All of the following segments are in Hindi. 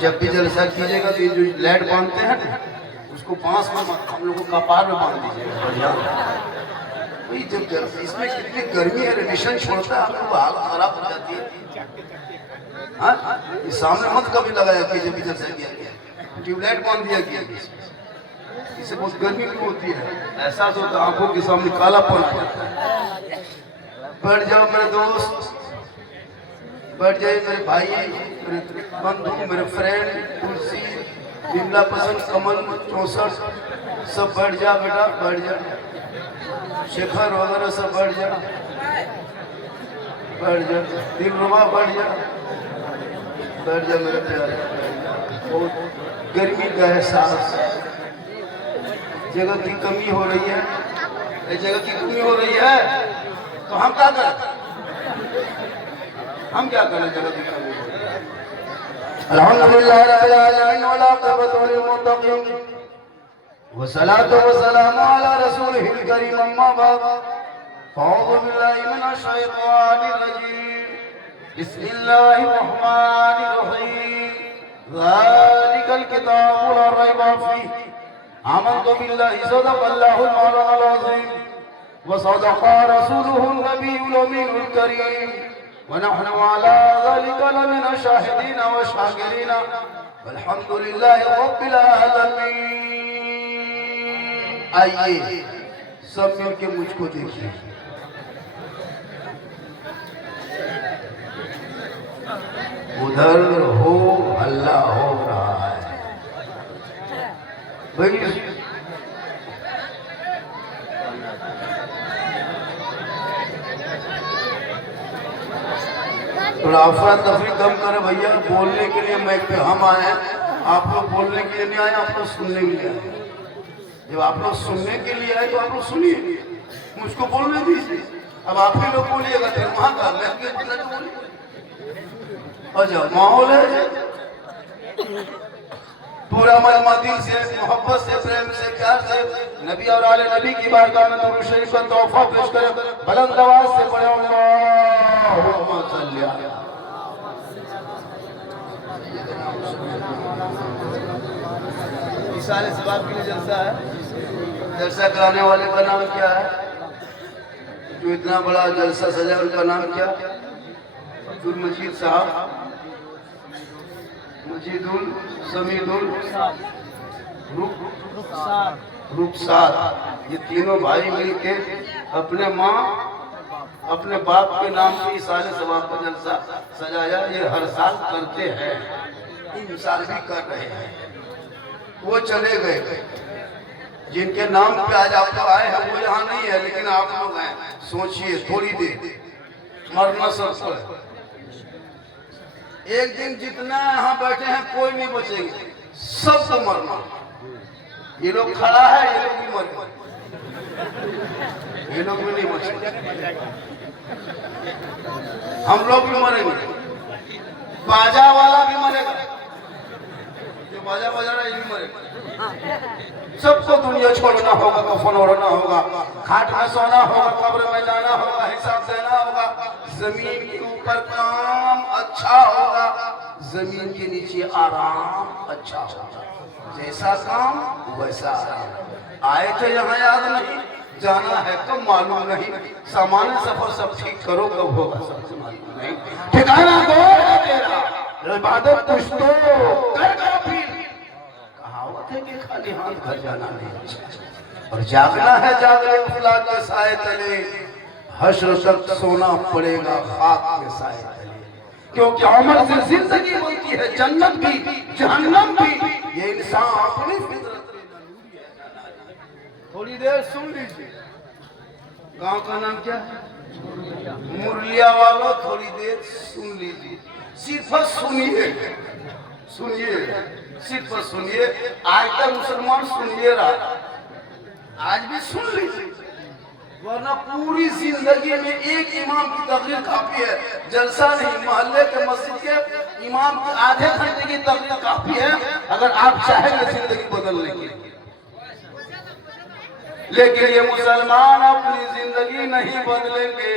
जब भी जलसा कीजिएगा तो जो लाइट बांधते हैं उसको बांस में हम लोग को कपार में बांध दीजिएगा बढ़िया। भाई जब इसमें कितनी गर्मी है, रेडिएशन छोड़ता है, हम लोग हालत खराब हो जाती है। हाँ, इस सामने मत कभी लगाया कि जब भी जलसा किया गया ट्यूबलाइट बांध दिया गया, इससे बहुत गर्मी भी होती है, एहसास होता है आंखों के सामने कालापन पड़ता है। बैठ जाओ मेरे दोस्त, बैठ जाइए मेरे भाई, मेरे बंधु, मेरे फ्रेंड, तुलसी, बिमला पसंद, कमल 64 सब बैठ जा बेटा, बैठ जा, शेखर वगैरह सब बैठ जा, बैठ जा, दिलरुबा बैठ जा, बैठ जा मेरे प्यारे। बहुत गर्मी का एहसास, जगह की कमी हो रही है, जगह की कमी हो रही है तो हम क्या करें, हम क्या करें जगह की कमी हो रही है। अल्हम्दुलिल्लाह रब्बिल आलमीन व आक़िबतु लिल मुत्तक़ीन व सलातु व सलामु अला रसूलिहिल करीम, अम्मा बाद, अऊज़ु बिल्लाहि मिनश शैतानिर रजीम, बिस्मिल्लाहिर रहमानिर रहीम, ज़ालिकल किताबु ला रैबा फ़ीह, आमन्तु बिल्लाहि सदक़ल्लाहुल मौलानाल अज़ीम व सदक़ा रसूलुहुन नबियुल अमीनुल करीम व नहनु अला ज़ालिका लमिनश शाहिदीन व शाकिरीन वल्हम्दुलिल्लाहि रब्बिल आलमीन। आइए सब मिलके मुझको देखिए, उधर हो हल्ला हो रहा है भाई। थोड़ा अफरा तफरी कम करे भैया, बोलने के लिए मैं पे हम आए हैं, आप लोग बोलने के लिए नहीं आए, आप लोग सुनने के लिए आए। जब आप लोग सुनने के लिए आए तो आप लोग सुनिए, मुझको बोलने दीजिए। अब आप ही लोग बोलिएगा तो वहां का मैं बोलिए, अच्छा माहौल है पूरा मलमा दिल से, मोहब्बत से, प्रेम से, प्यार से नबी और आले नबी की बारगाह में दुरूद शरीफ का तोहफा पेश करें, बुलंद आवाज से पढ़े अल्लाहुम्मा सल्ली अला। इसाले सवाब के लिए जलसा है, जलसा कराने वाले का नाम क्या है, जो इतना बड़ा जलसा सजा उनका नाम क्या, अब्दुल मजीद साहब, मजीदुल समीदुल रुखसार, ये तीनों भाई मिलके अपने माँ अपने बाप के नाम पे सारे सवाब का जलसा सजाया। ये हर साल करते हैं, इन साल भी कर रहे हैं। वो चले गए जिनके नाम पे आज आप लोग आए हैं, वो यहाँ नहीं है लेकिन आप लोग हैं। सोचिए थोड़ी देर, मरना सबको है। एक दिन जितना यहाँ बैठे हैं कोई नहीं बचेंगे, सब तो मरना। ये लोग खड़ा है, ये लोग भी मर गए, ये लोग भी नहीं बचेंगे, हम लोग भी मरेंगे, बाजा वाला भी मरेगा, जो बाजा बजा रहा है ये भी मरेगा। सबको दुनिया छोड़ना होगा, कफन ओढ़ना होगा, खाट में सोना होगा, कब्र में जाना होगा, हिसाब देना होगा। जमीन के ऊपर काम अच्छा होगा, जमीन के नीचे आराम अच्छा होगा। जैसा काम वैसा आराम। आए थे यहाँ याद नहीं, जाना है कब मालूम नहीं, सामान्य सफर सब ठीक करो कब होगा सबसे मालूम नहीं। ठिकाना दो तेरा, इबादत कुछ तो कर काफी। कहावत है कि खाली हाथ घर जाना नहीं, और जागना है जागने खुला के साए तले, हश्र तक सोना पड़ेगा खाक के साए तले। क्योंकि अमल से जिंदगी बनती है, जन्नत भी जहन्नम भी, ये इंसान अपनी फितरत में जरूरी है। थोड़ी देर सुन लीजिए, गांव का नाम क्या है, मुरलिया वालों थोड़ी देर सुन लीजिए, सिर्फ सुनिए, सुनिए, सिर्फ सुनिए। आज तक मुसलमान सुनिए रहा, आज भी सुन लीजिए, वरना पूरी जिंदगी में एक इमाम की तकरीर काफी है। जलसा नहीं, मोहल्ले के मस्जिद के इमाम की आधे घंटे की तकरीर काफी है अगर आप चाहेंगे जिंदगी बदलने की। लेकिन ये मुसलमान अपनी जिंदगी नहीं बदलेंगे,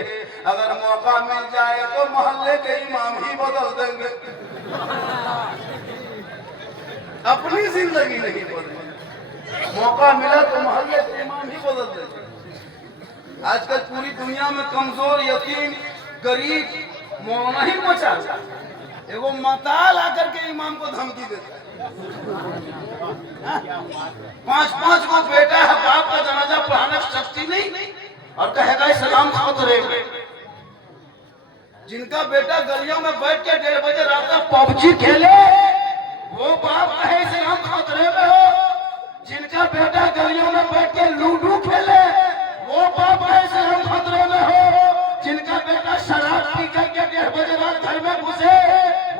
अगर मौका मिल जाए तो मोहल्ले के इमाम ही बदल देंगे। अपनी जिंदगी नहीं बदली। मौका मिला तो मोहल्ले के इमाम ही बदल देते। आजकल पूरी दुनिया में कमजोर, यतीम, गरीब मौना ही बचा। एगो मताल आकर के इमाम को धमकी देता है। 5-5 को बेटा है, बाप का जनाजा पढ़ाने की शक्ति नहीं और कहेगा इस्लाम खतरे में। जिनका बेटा गलियों में बैठ के 1:30 बजे रात में पबजी खेले, वो बाप कहे इस्लाम खतरे में हो। जिनका बेटा गलियों में बैठ के लूडो खेले, वो बाप कहे इस्लाम खतरे में हो। जिनका बेटा शराब पी करके 1:30 बजे रात घर में घुसे,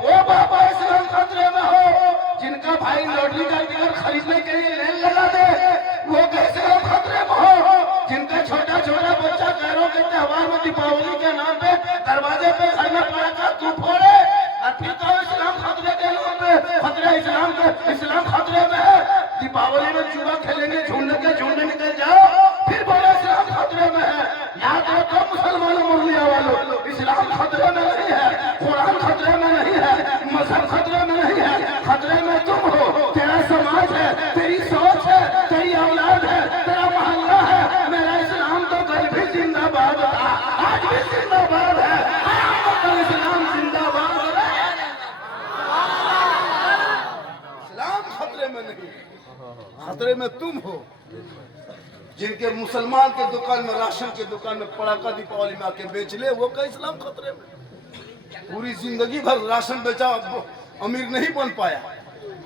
वो बाप कहे इस्लाम खतरे में हो। जिनका भाई लॉटरी का टिकट खरीदने के लिए लाइन लगा दे, वो कैसे हम खतरे में हो। जिनका छोटा छोटा बच्चा घरों के त्योहार में दीपावली के नाम पे दरवाजे पे घर में पटाखा तू फोड़े और फिर तो इस्लाम खतरे के नाम पे खतरे इस्लाम के इस्लाम खतरे में है। दीपावली में जुआ खेलेंगे, झुंड निकल जाओ, फिर बोले इस्लाम खतरे में है। याद रखो मुसलमानों मुर्लिया वालों, इस्लाम खतरे में नहीं है, कुरान खतरे में नहीं है, मजहब खतरे में नहीं है। खतरे में तुम हो, तेरा समाज है, तेरी सोच है, तेरी औलाद है, तेरा मोहल्ला है। मेरा इस्लाम तो कल भी जिंदाबाद था, आज भी जिंदाबाद है, कल इस्लाम जिंदाबाद है। इस्लाम खतरे में नहीं, खतरे में तुम हो। जिनके मुसलमान के दुकान में, राशन के दुकान में पड़ाका दीपावली में आके बेच ले, वो का इस्लाम खतरे में। पूरी जिंदगी भर राशन बेचा, अमीर नहीं बन पाया,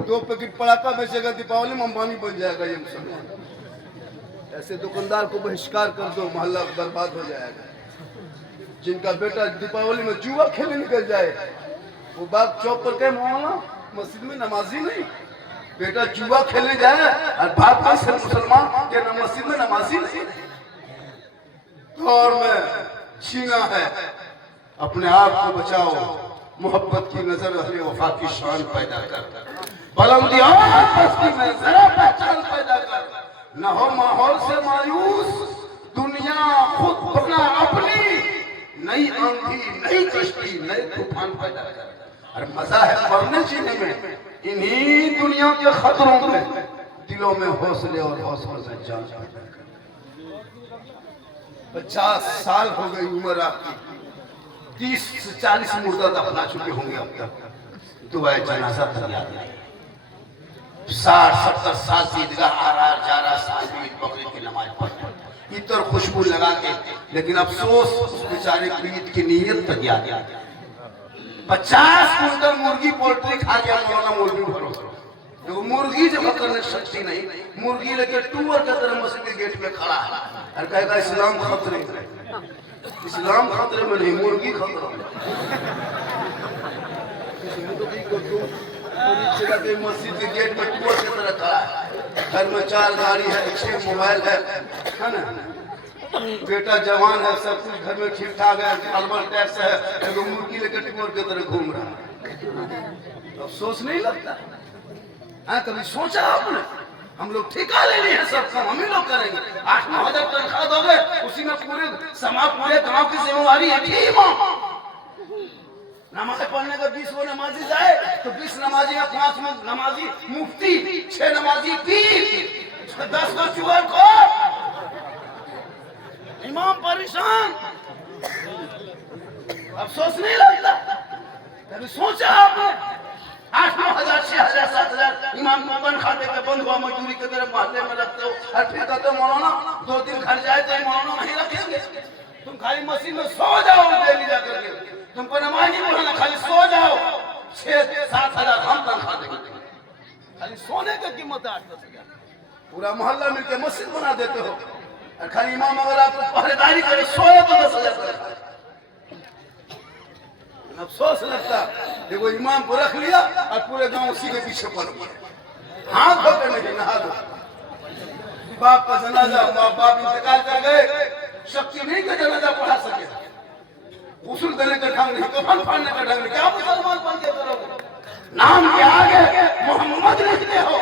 2 पैकेट पड़ाका बेचेगा, दीपावली में अंबानी बन जाएगा ये मुसलमान। ऐसे दुकानदार को बहिष्कार कर दो, मोहल्ला बर्बाद हो जाएगा। जिनका बेटा दीपावली में जुआ खेलने निकल जाए, वो बाप चौक पर के मौलाना मस्जिद में नमाजी नहीं, बेटा जुआ खेलने जाए और बाप का से मुसलमान के न मस्जिद में नमाजी नहीं। दौर में छीना है, अपने आप को बचाओ। मोहब्बत की नजर अहले वफा की शान पैदा कर, बुलंदी और पस्ती में जरा पहचान पैदा कर। न हो माहौल से मायूस, दुनिया खुद बना अपनी, नई आंधी, नई कश्ती, नए तूफान पैदा कर। और मजा है मरने जीने में, इन्हीं दुनिया के खतरों में दिलों में हौसले और हौसलों से जान पैदा कर। 50 साल हो गई उम्र आपकी, 30 से 40 मुर्दा दफना चुके होंगे अब तक। दुआए जनाजा तैयार नहीं। 60-70 साल से ईदगाह आ रहा जा रहा, साल भी बकरीद की नमाज पढ़, इतर खुशबू लगा के, लेकिन अफसोस उस बेचारे की ईद की नीयत तैयार नहीं। 50 कुंटल मुर्गी पोल्ट्री खा गया मौलाना मुर्गी भरोसा। देखो मुर्गी जब करने शक्ति नहीं, मुर्गी लेके टूअर की तरह मस्जिद के गेट पे खड़ा है और कहेगा इस्लाम खतरे में। इस्लाम खतरे में नहीं, मुर्गी खतरे में। मस्जिद के गेट में टूअर की तरह खड़ा है, घर में 4 गाड़ी है, 6 मोबाइल है ना, बेटा जवान है, सब कुछ घर में ठीक ठाक है, अलमल टैक्स है, एगो मुर्गी लेकर टूअर की तरह घूम रहा है। अफसोस नहीं लगता? हाँ, कभी सोचा आपने? हम लोग ठेका ले लिए हैं, सब काम हम ही लोग करेंगे। 8-9 हजार तनख्वाह दोगे, उसी में पूरे समाज, पूरे गांव की जिम्मेवारी है। ठीक है, नमाज पढ़ने का 20 वो नमाजी जाए तो 20 नमाजी या 5 नमाजी मुफ्ती, 6 नमाजी पीर, 10 को चुहर को इमाम परेशान। अफसोस नहीं लगता? कभी सोचा आपने? 8-9 हजार, 6 हजार, 7 हजार इमाम को बन खाते के बंद हुआ मजदूरी की तरह मोहल्ले में रखते हो और फिर कहते हो मौलाना 2 दिन घर जाए तो मौलाना नहीं रखेंगे। तुम खाली मस्जिद में सो जाओ डेली जाकर के, तुमको नमाज नहीं पढ़ना, खाली सो जाओ। 6-7 हजार हम तनख्वाह देंगे, खाली सोने की कीमत है 8-10 हजार। पूरा मोहल्ला मिलकर मस्जिद बना देते हो और खाली इमाम अगर आपको पहरेदारी करे सोए तो 10 हजार। अफसोस लगता, देखो इमाम को रख लिया और पूरे गांव उसी के पीछे पड़ गया। हाथ धोकर नहीं, नहा दो। बाप का जनाजा, बाप इंतकाल कर गए, शक्ति नहीं का जनाजा पढ़ा सके, उसूल देने का ढंग नहीं, कफन फाड़ने का ढंग नहीं, क्या मुसलमान बन के करोगे? नाम के आगे मोहम्मद लिखते हो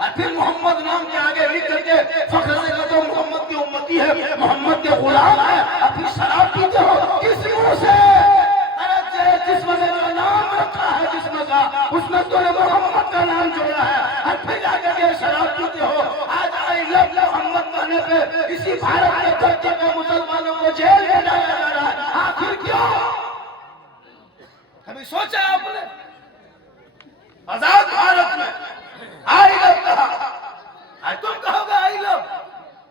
और फिर मोहम्मद नाम के आगे लिख करके फख्र से कहते हो मोहम्मद की उम्मती है, मोहम्मद के गुलाम है, और फिर शराब पीते हो। किस मुंह से? जिसमें मेरा नाम रखा है, जिसमें का उसमें तूने मोहम्मद का नाम जोड़ा है, इसी भारत के धरती पे मुसलमानों को जेल में डाला जा रहा है, आखिर क्यों? कभी सोचा आपने? आजाद भारत में आई लव कहा, आज तुम कहोगे आई लव।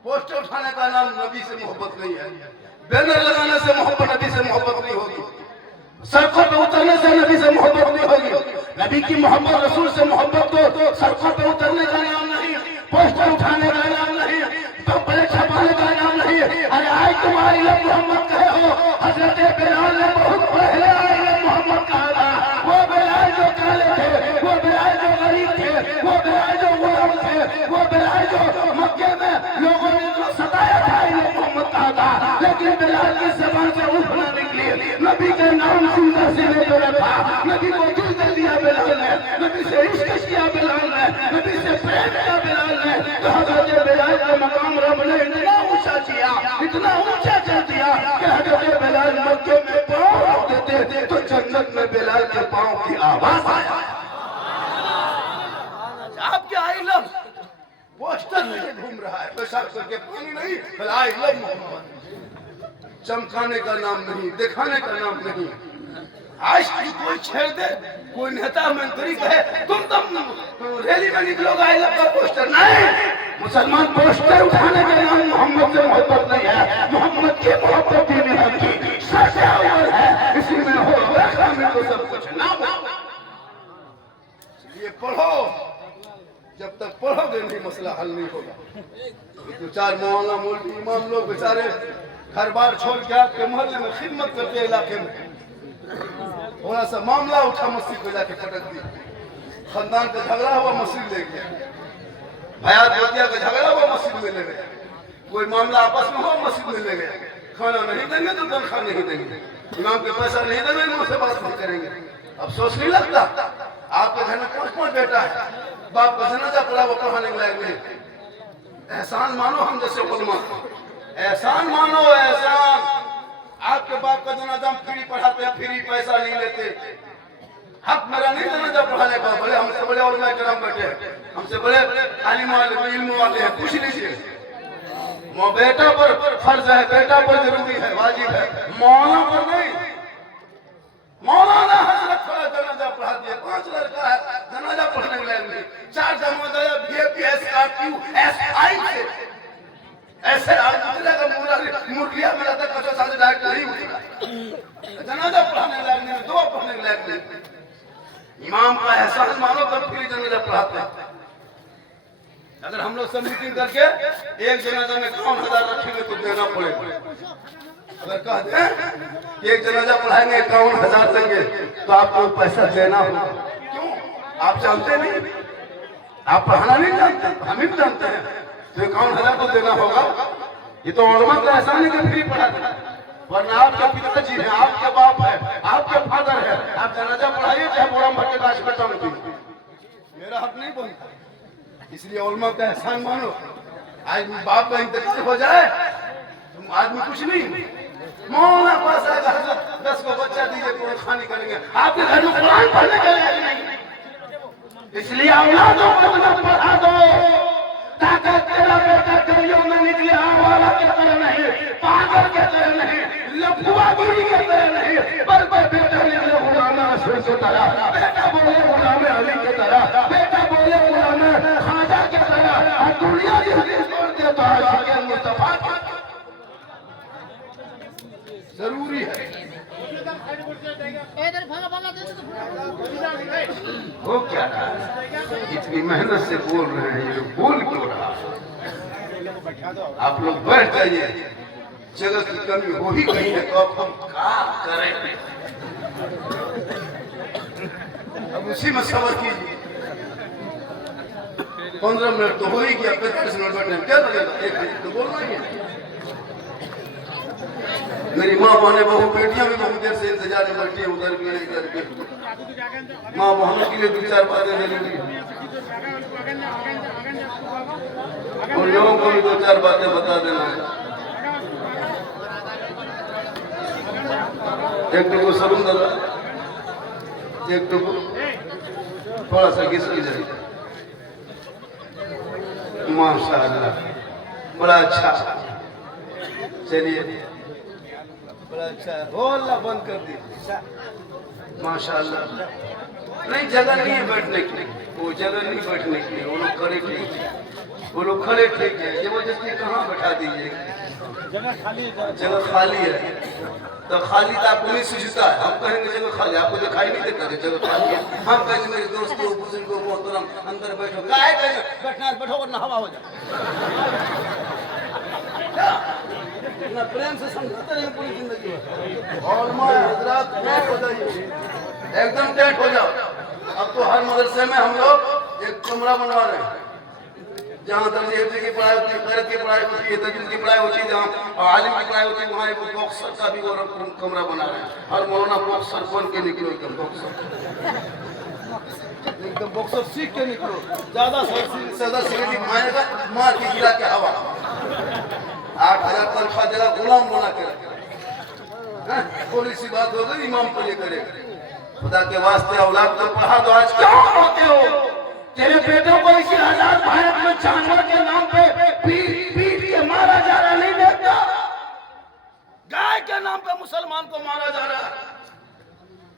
पोस्टर उठाने का नाम नबी से मोहब्बत नहीं है, बैनर लगाने से मोहब्बत नबी से मोहब्बत नहीं होगी, सड़कों पे उतरने से नबी से मोहब्बत नहीं होगी। नबी की मोहब्बत, रसूल से मोहब्बत तो सड़कों पे उतरने का नाम नहीं, पोस्टर उठाने का नाम नहीं, तो बड़े छपाने का नाम नहीं। अरे आज तुम आई लव मोहम्मद कहे हो, हजरत बिलाल ने बहुत पहले आई लव मोहम्मद कहा था। वो बिलाल जो काले थे, वो बिलाल जो गरीब थे, वो बिलाल जो गुलाम थे, वो बिलाल जो मक्के में लोगों ने जो सताया था, आई लव मोहम्मद कहा था। लेकिन बिलाल की जबान से उठना निकली, नबी के नाम सुनने से नहीं रखा, नबी को दिल दे दिया बिलाल ने, नबी से इश्क किया बिलाल ने, नबी से प्रेम किया बिलाल ने। तो हजरत बिलाल का मकाम रब ने इतना ऊंचा किया, इतना ऊंचा कर दिया कि हजरत बिलाल मक्के में पांव रख देते थे तो जन्नत में बिलाल के पांव की आवाज आया। आपके आई लव पोस्टर में घूम रहा है, पेशाब करके पानी नहीं, आई लव मोहम्मद। चमकाने का नाम नहीं, दिखाने का नाम नहीं। आज की कोई छेड़ दे, कोई नेता मंत्री कहे तुम रैली में निकलोगे आई लव का पोस्टर, नहीं। मुसलमान पोस्टर उठाने का नाम मोहम्मद से मोहब्बत नहीं है, मोहम्मद की मोहब्बत ही नहीं की सबसे अव्वल है, इसी में हो रखा में तो सब कुछ नाम। ये पढ़ो, जब तक पढ़ोगे नहीं मसला हल नहीं होगा। तो चार मौलाना मौलवी इमाम लोग बेचारे घर बार छोड़ के आपके मोहल्ले में खिदमत करते इलाके में, थोड़ा सा मामला उठा मस्जिद को जाके पटक दी, खानदान का झगड़ा हुआ मस्जिद ले गया, भैया भैया का झगड़ा हुआ मस्जिद में ले गया, कोई मामला आपस में हुआ मस्जिद में ले गया। खाना नहीं देंगे तो तनख्वाह नहीं देंगे, इमाम के पैसा नहीं देंगे, इमाम से बात नहीं करेंगे। अफसोस नहीं लगता? आपके घर में 5 बेटा है, बाप का जनाजा पड़ा वो पढ़ाने के लायक नहीं। एहसान मानो हम जैसे उलमा, एहसान मानो, एहसान। आपके बाप का जनाजा हम फ्री पढ़ाते हैं, फ्री पैसा नहीं लेते। हक मेरा नहीं जनाजा पढ़ाने का, बोले हमसे बड़े उलमा किराम बैठे हैं, हमसे बड़े आलिम वाले इल्म वाले हैं, पूछ लीजिए। बेटा पर फर्ज है, बेटा पर जरूरी है, वाजिब है, मौलाना पर नहीं। मौलाना हजरत थोड़ा जनाजा पढ़ा दिया, 5 लड़का है, जनाजा पढ़ने के लायक नहीं। 4 जमादार VAPSRQSI से ऐसे आज का मुर्गिया मेरा तक 50 साल डायरेक्ट नहीं उठेगा, जनाजा पढ़ाने लायक नहीं, दुआ पढ़ने के लायक नहीं। इमाम का एहसान मानो तब फिर जनाजा पढ़ाते हैं। अगर हम लोग सब मीटिंग करके एक जनाजा में 51,000 रखेंगे तो देना पड़ेगा। अगर कहते हैं कि एक जनाजा पढ़ाएंगे 51,000 देंगे तो आपको पैसा देना होगा। क्यों? आप जानते नहीं, आप पढ़ाना नहीं जानते, हम ही जानते हैं, तो 51,000 तो देना होगा। ये तो उलमा का एहसान है कि फ्री पढ़ाते हैं, वरना आपके पिताजी हैं, आपके बाप है, आपके फादर है, आप जनाजा पढ़ाइए चाहे बोरा भट्टे का अस्पताल में, मेरा हक नहीं बनता। इसलिए उलमा का एहसान मानो। आज बाप का इंतकाल हो जाए तुम आदमी कुछ नहीं, मौलाना पास आएगा 10 को बच्चा दीजिए कुरान खानी करेंगे, आपके घर में कुरान पढ़ने के लिए नहीं। इसलिए औलादों को पढ़ा दो ताकि तेरा बेटा करियों में निकले आवारा के तरह नहीं, पागल के तरह नहीं, लफुआगिरी के तरह नहीं, पर बेटा निकले गुलाम रसूल की तरह, बेटा बोले गुलाम अली की तरह, बेटा बोले गुलाम खाजा की तरह, और दुनिया की हदीस छोड़ दे तो आशिक मुस्तफा जरूरी है। वो क्या रहा है? इतनी मेहनत से बोल रहे हैं, ये बोल क्यों रहा? आप लोग बैठ जाइए, जगह की कमी हो ही गई है तो अब हम क्या करें? अब उसी में सबर कीजिए। 15 मिनट तो हो ही गया, 35 मिनट बैठे क्या लगेगा? 1 घंटे तो बोलना ही है। मेरी माँ बहने बहू बेटियां भी बहुत देर से इंतजार में बैठी है, उधर भी इधर भी। माँ बहनों के लिए 2-4 बातें जरूरी है, उन लोगों को भी 2-4 बातें बता देना है। एक टुकु समुद्र, एक टुकु थोड़ा सा घिसकी जाए, माशाअल्लाह बड़ा अच्छा चलिए बड़ा अच्छा है। हो अल्लाह बंद कर दी माशाल्लाह। नहीं जगह नहीं है बैठने की, वो जगह नहीं बैठने की, वो लोग खड़े ठीक है, वो लोग खड़े ठीक है, जबरदस्ती कहाँ बैठा दीजिए, जगह खाली है तो खाली तो आपको नहीं सूझता है। हम कहेंगे जगह खाली, आपको दिखाई नहीं देता है जगह खाली है। हम कहेंगे मेरे दोस्तों बुजुर्गों मोहतरम अंदर बैठो, काहे कहेंगे बैठना है, बैठो वरना हवा हो जाए। इतना प्रेम से समझाते रहे पूरी जिंदगी और मैं हजरात टेट हो जाइए, एकदम टेट हो जाओ। अब तो हर मदरसे में हम लोग एक कमरा बनवा रहे हैं जहाँ दर्जे हिफ्ज़ की पढ़ाई होती है, क़िराअत की पढ़ाई होती है, तजवीज़ की पढ़ाई होती है, जहाँ आलिम की पढ़ाई होती है, वहाँ एक बॉक्सर का भी और कमरा बना रहे हैं। और मौलाना बॉक्सर बन के निकलो, एकदम बॉक्सर सीख के निकलो, ज्यादा सिगरेट मारेगा मार के गिरा के हवा। 8,000 तनख्वाह जगह गुलाम बना के रखे, थोड़ी सी बात हो गई इमाम पर ये करे। खुदा के वास्ते औलाद को पढ़ा दो। आज क्यों होते हो? तेरे बेटों को इसी आजाद भारत में जानवर के नाम पे पीट के मारा जा रहा, नहीं देखता? गाय के नाम पे मुसलमान को मारा जा रहा।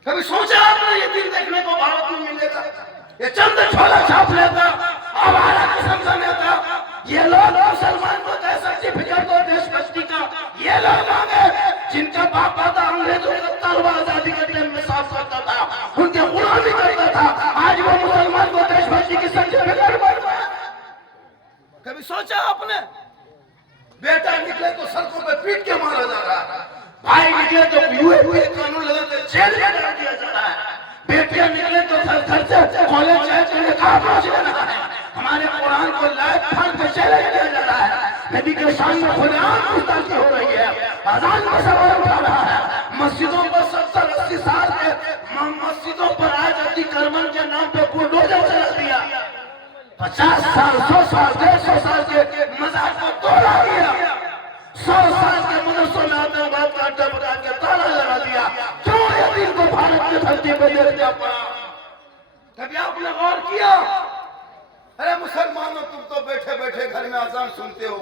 कभी सोचा आपने ये दिन देखने को भारत में मिलेगा? ये चंद छोला छाप लेता, हमारा किस्म का नेता, ये लोग मुसलमान को दे सर्टिफिकेट दो देशभक्ति का, ये लोग आगे जिनका बाप दादा अंग्रेजों को तलवार आजादी के टाइम में साफ करता था, उनके गुलामी करता था, आज वो मुसलमान को देशभक्ति की सर्टिफिकेट बन रहा है। कभी सोचा आपने? बेटा निकले तो सड़कों पे पीट के मारा जा रहा है, भाई निकले तो यूए कानून लगा के जेल में डाल दिया जा रहा है, बेटियां निकले तो घर से कॉलेज जाने का पहुंच रहा है, हमारे कुरान को लाइट फाड़ के चैलेंज किया जा रहा है, नबी के सामने खुलेआम गुस्ताखी हो रही है, अजान का सवाल उठा रहा है, मस्जिदों पर 70-80 साल के मस्जिदों पर आजादी करमन के नाम पे बुलडोजर चला दिया, 50 साल 100 साल 150 साल के मज़ार को तोड़ा दिया, 100 साल के मदरसों में आतंकवाद का अड्डा बना के ताला लगा दिया। क्यों ये दिन को भारत की धरती पर देखना पड़ा? कभी आपने गौर किया? अरे मुसलमानों, तुम तो बैठे बैठे घर में अजान सुनते हो,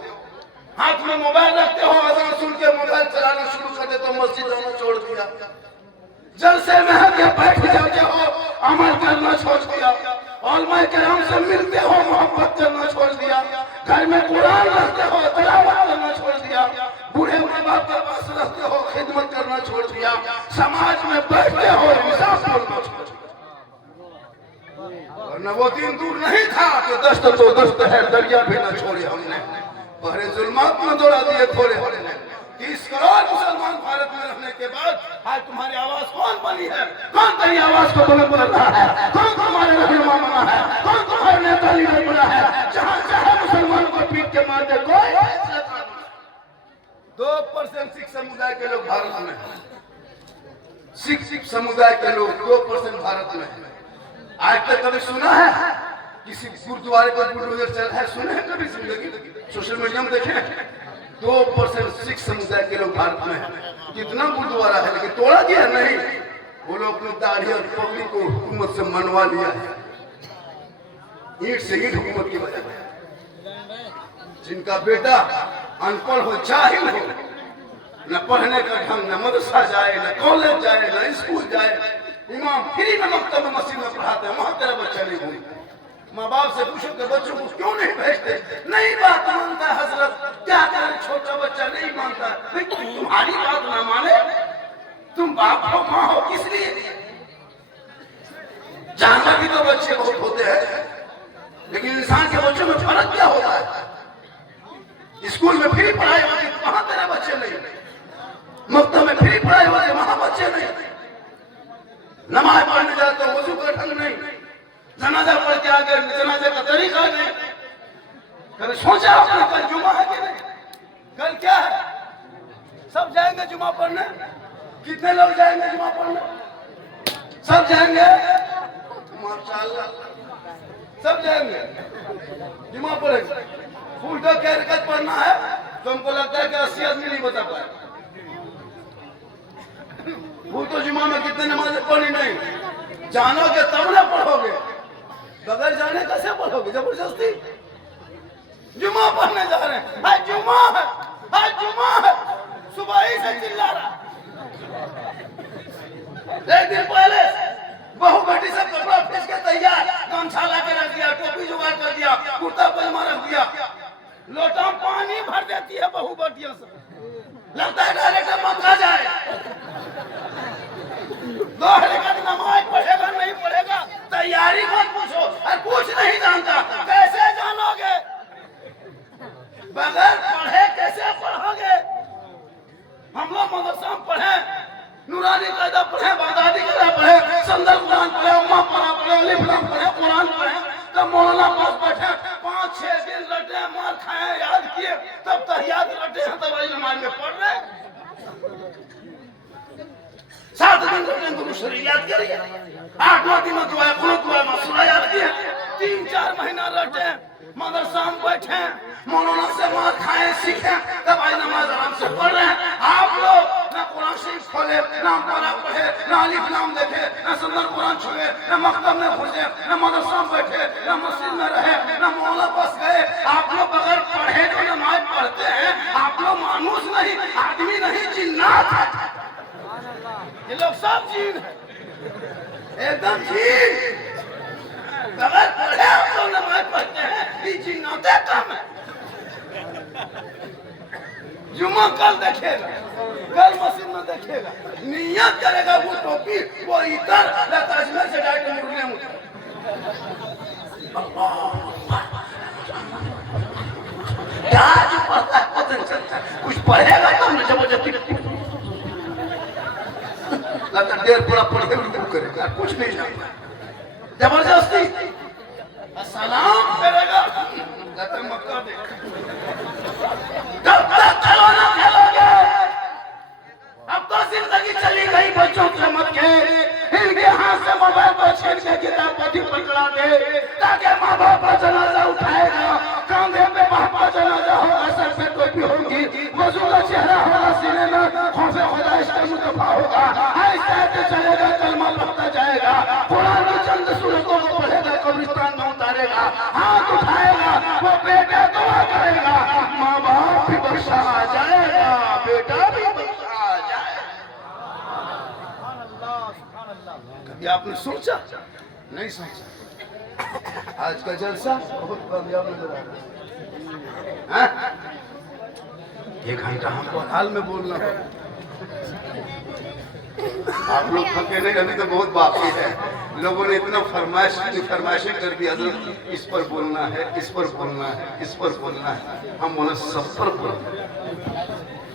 हाथ में मोबाइल रखते हो, अजान सुन के मोबाइल चलाना शुरू कर देते हो, मस्जिद जाना छोड़ दिया, जलसे में आके बैठ जाते हो, अमल करना छोड़ दिया, औलमा किराम से मिलते हो, मोहब्बत करना छोड़ दिया, घर में कुरान रखते हो, तिलावत करना छोड़ दिया, बूढ़े माँ बाप के पास रहते हो, खिदमत करना छोड़ दिया, समाज में बैठते हो, इंसाफ करना छोड़ दिया। वरना वो दिन दूर नहीं था कि दस्त तो दस्त है, दरिया भी न छोड़े हमने, पहले जुल्मात में दौड़ा दिए थोड़े थोड़े ने। 30 करोड़ मुसलमान भारत में रहने के बाद आज तुम्हारी आवाज कौन बनी है? कौन तेरी आवाज को बुलंद कर रहा है? कौन तुम्हारे रहनुमा बना है? कौन तुम्हारे नेता लीडर बना है? जहाँ चाहे मुसलमान को पीट के मार दे कोई। 2% सिख समुदाय के लोग भारत में, सिख समुदाय के लोग 2% भारत में। आज तक कभी सुना है किसी गुरुद्वारे पर बुलडोजर चल है? सुने हैं कभी जिंदगी? सोशल मीडिया में देखे? 2% सिख समुदाय के लोग भारत में है। कितना गुरुद्वारा है लेकिन तोड़ा गया नहीं। वो लोग अपनी दाढ़ी और पगड़ी को हुकूमत से मनवा लिया है, ईंट से ईंट हुकूमत की वजह से। जिनका बेटा अनपढ़ हो, जाहिल हो, न पढ़ने का ढंग, न मदरसा जाए, न कॉलेज जाए, न स्कूल जाए, इमाम फ्री में मकतब में मस्जिद में पढ़ाते हैं, वहां तेरा बच्चा नहीं घूम। माँ बाप से पूछो कि बच्चों को क्यों नहीं भेजते? नहीं बात मानता हजरत, क्या करें, छोटा बच्चा नहीं मानता। तुम्हारी बात ना माने, तुम बाप हो माँ हो, किस लिए? जानवर भी तो बच्चे बहुत होते हैं, लेकिन इंसान के बच्चों में फर्क क्या होता है? स्कूल में फ्री पढ़ाई होती, वहां तेरे बच्चे नहीं, मकतब में फ्री पढ़ाई होती, वहां बच्चे नहीं, नमाज पढ़ने जाते हो, वजू का ढंग नहीं, जनाजा पढ़ के आगे जनाजे का तरीका नहीं। कभी सोचा आपने कल जुमा है कि नहीं? कल क्या है? सब जाएंगे जुमा पढ़ने? कितने लोग जाएंगे जुमा पढ़ने? सब जाएंगे माशाअल्लाह, सब जाएंगे जुमा पढ़ेंगे। फूल का कैरकत पढ़ना है तो हमको लगता है कि 80 आदमी नहीं बता पाए। वो तो जुमा में कितने नमाजें पढ़ी नहीं, जानोगे तब ना पढ़ोगे, बगैर जाने कैसे पढ़ोगे? जबरदस्ती जुमा पढ़ने जा रहे हैं, आज जुमा है, आज जुमा है। सुबह ही से चिल्ला रहा। एक दिन पहले बहू बेटी सब कपड़ा फीस के तैयार, गमछा ला के रख दिया, टोपी जुगाड़ कर दिया, कुर्ता पजामा रख दिया, लोटा में पानी भर देती है बहू बेटियों से। लगता है डायरेक्ट मक्का जाए। 2 रकात नमाज पढ़ेगा नहीं पढ़ेगा तैयारी मत पूछो, और कुछ नहीं जानता कैसे जानोगे? बगैर पढ़े कैसे पढ़ोगे? हम लोग मदरसा में पढ़े, नूरानी कायदा पढ़े, बगदादी कायदा पढ़े, संदल कुरान पढ़े, उम्मा पढ़े, अलिफ लाम पढ़े, कुरान पढ़े, तब मौलाना पास बैठे 5-6 दिन लटे, मार खाए, याद किए, तब तहियात लटे हैं, तब आज नमाज में पढ़ रहे। 7 दिन लटे दुरूद शरीफ याद करिए, 8-9 दिन में दुआ कुनूत दुआ मसूरा याद किए, 3-4 महीना लटे मदरसा में बैठे, मौलाना से मार खाए, सीखे, तब आज नमाज आराम से पढ़ रहे हैं। आप लोग ना कुरान शरीफ खोले, ना पढ़ा पढ़े, ना अलिफ लाम देखे, ना सुंदर कुरान छुए, ना मकतब में घुसे, ना मदरसा में बैठे, ना मस्जिद में रहे, ना मौला पास गए। आप लोग बगैर पढ़े जो नमाज पढ़ते हैं, आप लोग मानुस नहीं, आदमी नहीं, जिन्नात है। ये लोग सब जीन है, एकदम जीन। बगैर पढ़े आप लोग नमाज पढ़ते हैं, ये जिन्नाते कम है। जुम्मा कल देखेगा, कल मस्जिद में देखेगा, नियत करेगा वो टोपी, वो इतर अजमेर से डायरेक्ट मुर्गे में। क्या जो पढ़ता है पता नहीं चलता, कुछ पढ़ेगा तो हम जबरदस्ती लगता देर पूरा पढ़े करेगा, कुछ नहीं जानता, जबरदस्ती सलाम करेगा, लगता मक्का देख। कब तक खिलौना खेलोगे? अब तो जिंदगी चली गई बच्चों के मत के, इनके हाथ से मोबाइल पर छीन के किताब पढ़ी पकड़ा दे, ताकि माँ बाप का जनाजा उठाएगा, कांधे पे बाप का जनाजा होगा, सर पे टोपी होगी, वजू का चेहरा होगा, सीने में खौफे खुदा इश्क़ मुस्तफा होगा, आहिस्ता आहिस्ता चलेगा, कलमा पढ़ता जाएगा, कुरान की चंद सूरतों को पढ़ेगा, कब्रिस्तान में उतारेगा, हाथ उठाएगा, वो बेटा दुआ करेगा, माँ बाप भी बख्शा आ जाएगा, बेटा भी बख्शा आ जाएगा। कभी आपने सोचा? नहीं सोचा। आज का जलसा बहुत कामयाब नजर आ रहा है। 1 घंटा हमको हाल में बोलना है। आप लोग थके नहीं, अभी तो बहुत बाकी है। लोगों ने इतना फरमाइशें कर दी, हज़रत इस पर बोलना है, इस पर बोलना है, इस पर बोलना है, हम बोले सब पर बोलना।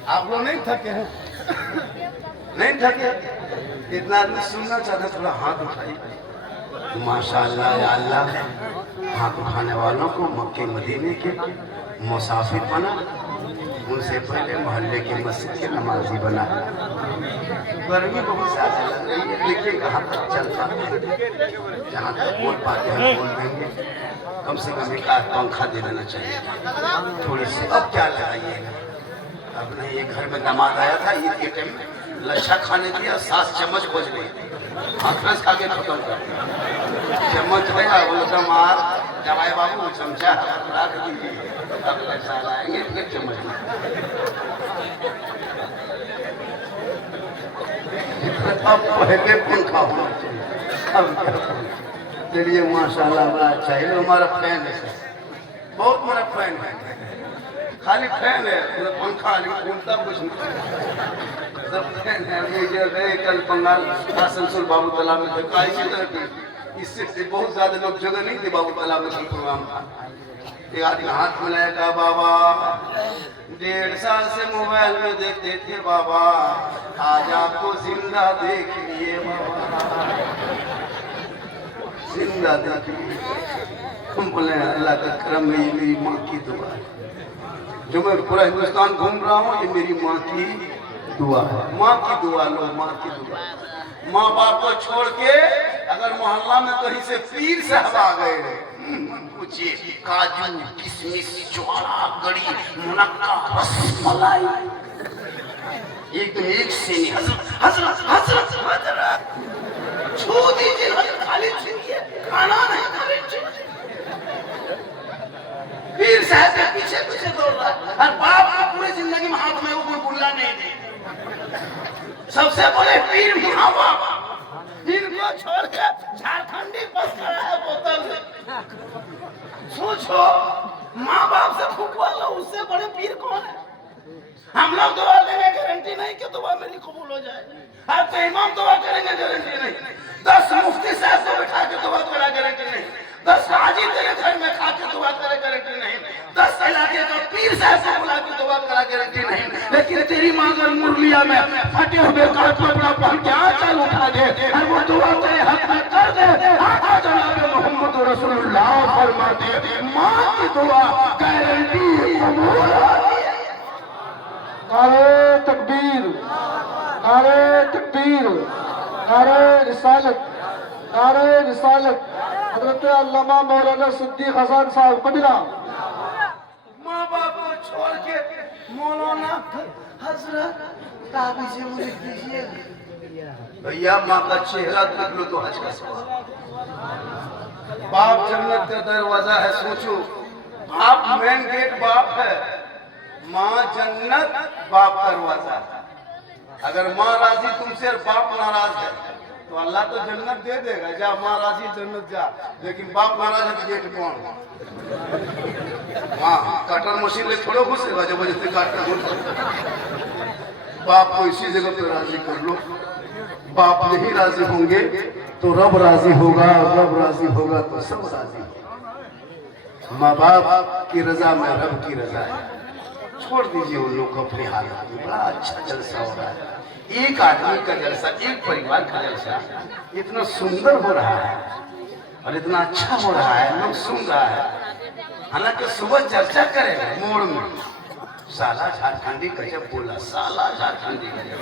आप लोग नहीं थके हैं? नहीं थके? इतना आदमी सुनना चाहता, थोड़ा हाथ उठाइए। माशाअल्लाह या अल्लाह, हाथ उठाने वालों को मक्के मदीने के मुसाफिर बना, उनसे पहले मोहल्ले के मस्जिद के नमाजी बना। गर्मी बहुत ज्यादा लग रही है, देखिए कहाँ तक चलता है, जहाँ तक बोल पाते हैं बोल देंगे, कम से कम एक आध पंखा दे देना चाहिए थोड़ी सी। अब क्या लगाइएगा? अब नहीं, ये घर में दामाद आया था ईद के टाइम में, लच्छा खाने दिया, 7 चम्मच बज गई, हाथ खा के खत्म कर चम्मच है, बोलो दामाद जवाई बाबू चमचा रख दीजिए, अब लच्छा लाएंगे फिर चम्मच। अब पहले पंखा होना चाहिए, अब क्या चलिए माशाल्लाह बड़ा अच्छा है। हमारा फैन है सर, बहुत बड़ा फैन है, खाली फैन है, पंखा घूमता कुछ नहीं, सब फैन है। ये जो गए कल बंगाल आसनसोल बाबू तालाब में देखा, इसी तरह की, इससे बहुत ज्यादा लोग जगह नहीं थे बाबू तालाब में प्रोग्राम था। एक आदमी हाथ मिलाया, कहा बाबा 1.5 साल से मोबाइल में देखते थे बाबा, आज आपको जिंदा देख लिए बाबा, जिंदा देख लिए। हम बोले अल्लाह का करम है, ये मेरी माँ की दुआ है, जो मैं पूरा हिंदुस्तान घूम रहा हूँ, ये मेरी माँ की दुआ है। माँ की दुआ लो, माँ की दुआ। माँ बाप को छोड़ के अगर मोहल्ला में कहीं से पीर साहब आ गए, पूछिए काजू किशमिश ज्वाला गड़ी मुनक्का रसमलाई, एक से नहीं, हजरत हजरत हजरत हजरत छू दीजिए, खाली छूइए, खाना नहीं खाली छूइए। पीर साहब के पीछे पीछे दौड़ रहा है, और बाप को पूरी जिंदगी में हाथ में वो बुलबुला नहीं दी, सबसे बड़े पीर माँ बाप, इनको छोड़ के झारखंडी बस खड़ा है बोतल में। सोचो, माँ बाप से फुकवा लो, उससे बड़े पीर कौन है? हम लोग दुआ देंगे, गारंटी नहीं कि दुआ मेरी कबूल हो जाए। आपके इमाम दुआ करेंगे, गारंटी नहीं। 10 मुफ्ती साहब को बिठा के दुआ करा, गारंटी नहीं। 10 हाजी तेरे घर में खा के दुआ करे, गारंटी नहीं। 10 इलाके का पीर साहब को बुला के दुआ करा, गारंटी नहीं। लेकिन तेरी माँ अगर मुरलिया में फटे हुए का कपड़ा पहन के आंचल उठा दे और वो दुआ तेरे हक में कर दे, आका जनाब मोहम्मद रसूलुल्लाह फरमाते माँ की दुआ गारंटी कबूल होती है। नारे तकबीर, नारे तकबीर, नारे रिसालत, नारे रिसालत। हज़रत अल्लामा मौलाना सिद्दीक हसन साहब कबीरा। माँ बाप को छोड़ के मौलाना हजरत ताबी से मुझे कीजिए भैया, माँ का चेहरा देख लो तो हज का सवाल। बाप जन्नत का दरवाजा है, सोचो, बाप मेन गेट बाप है, माँ जन्नत बाप दरवाजा। अगर माँ राजी तुमसे और बाप नाराज है तो अल्लाह तो जन्नत दे देगा, जा माँ राजी जन्नत जा, लेकिन बाप नाराज है तो गेट कौन? हाँ, कटर मशीन ले थोड़ा घुसेगा, जबरदस्ती काट कर घुस। बाप को इसी जगह पे राजी कर लो। बाप नहीं राजी होंगे तो रब राजी होगा, रब राजी होगा तो सब राजी होगा। माँ बाप की रजा में रब की रजा है। छोड़ दीजिए उन लोग को अपने हालत में। बड़ा अच्छा जलसा हो रहा है, एक आदमी का जलसा, एक परिवार का जलसा इतना सुंदर हो रहा है और इतना अच्छा हो रहा है, लोग सुन रहा है। हालांकि सुबह चर्चा करेगा मोड़ में, साला झारखंडी गजब बोला, साला झारखंडी गजब।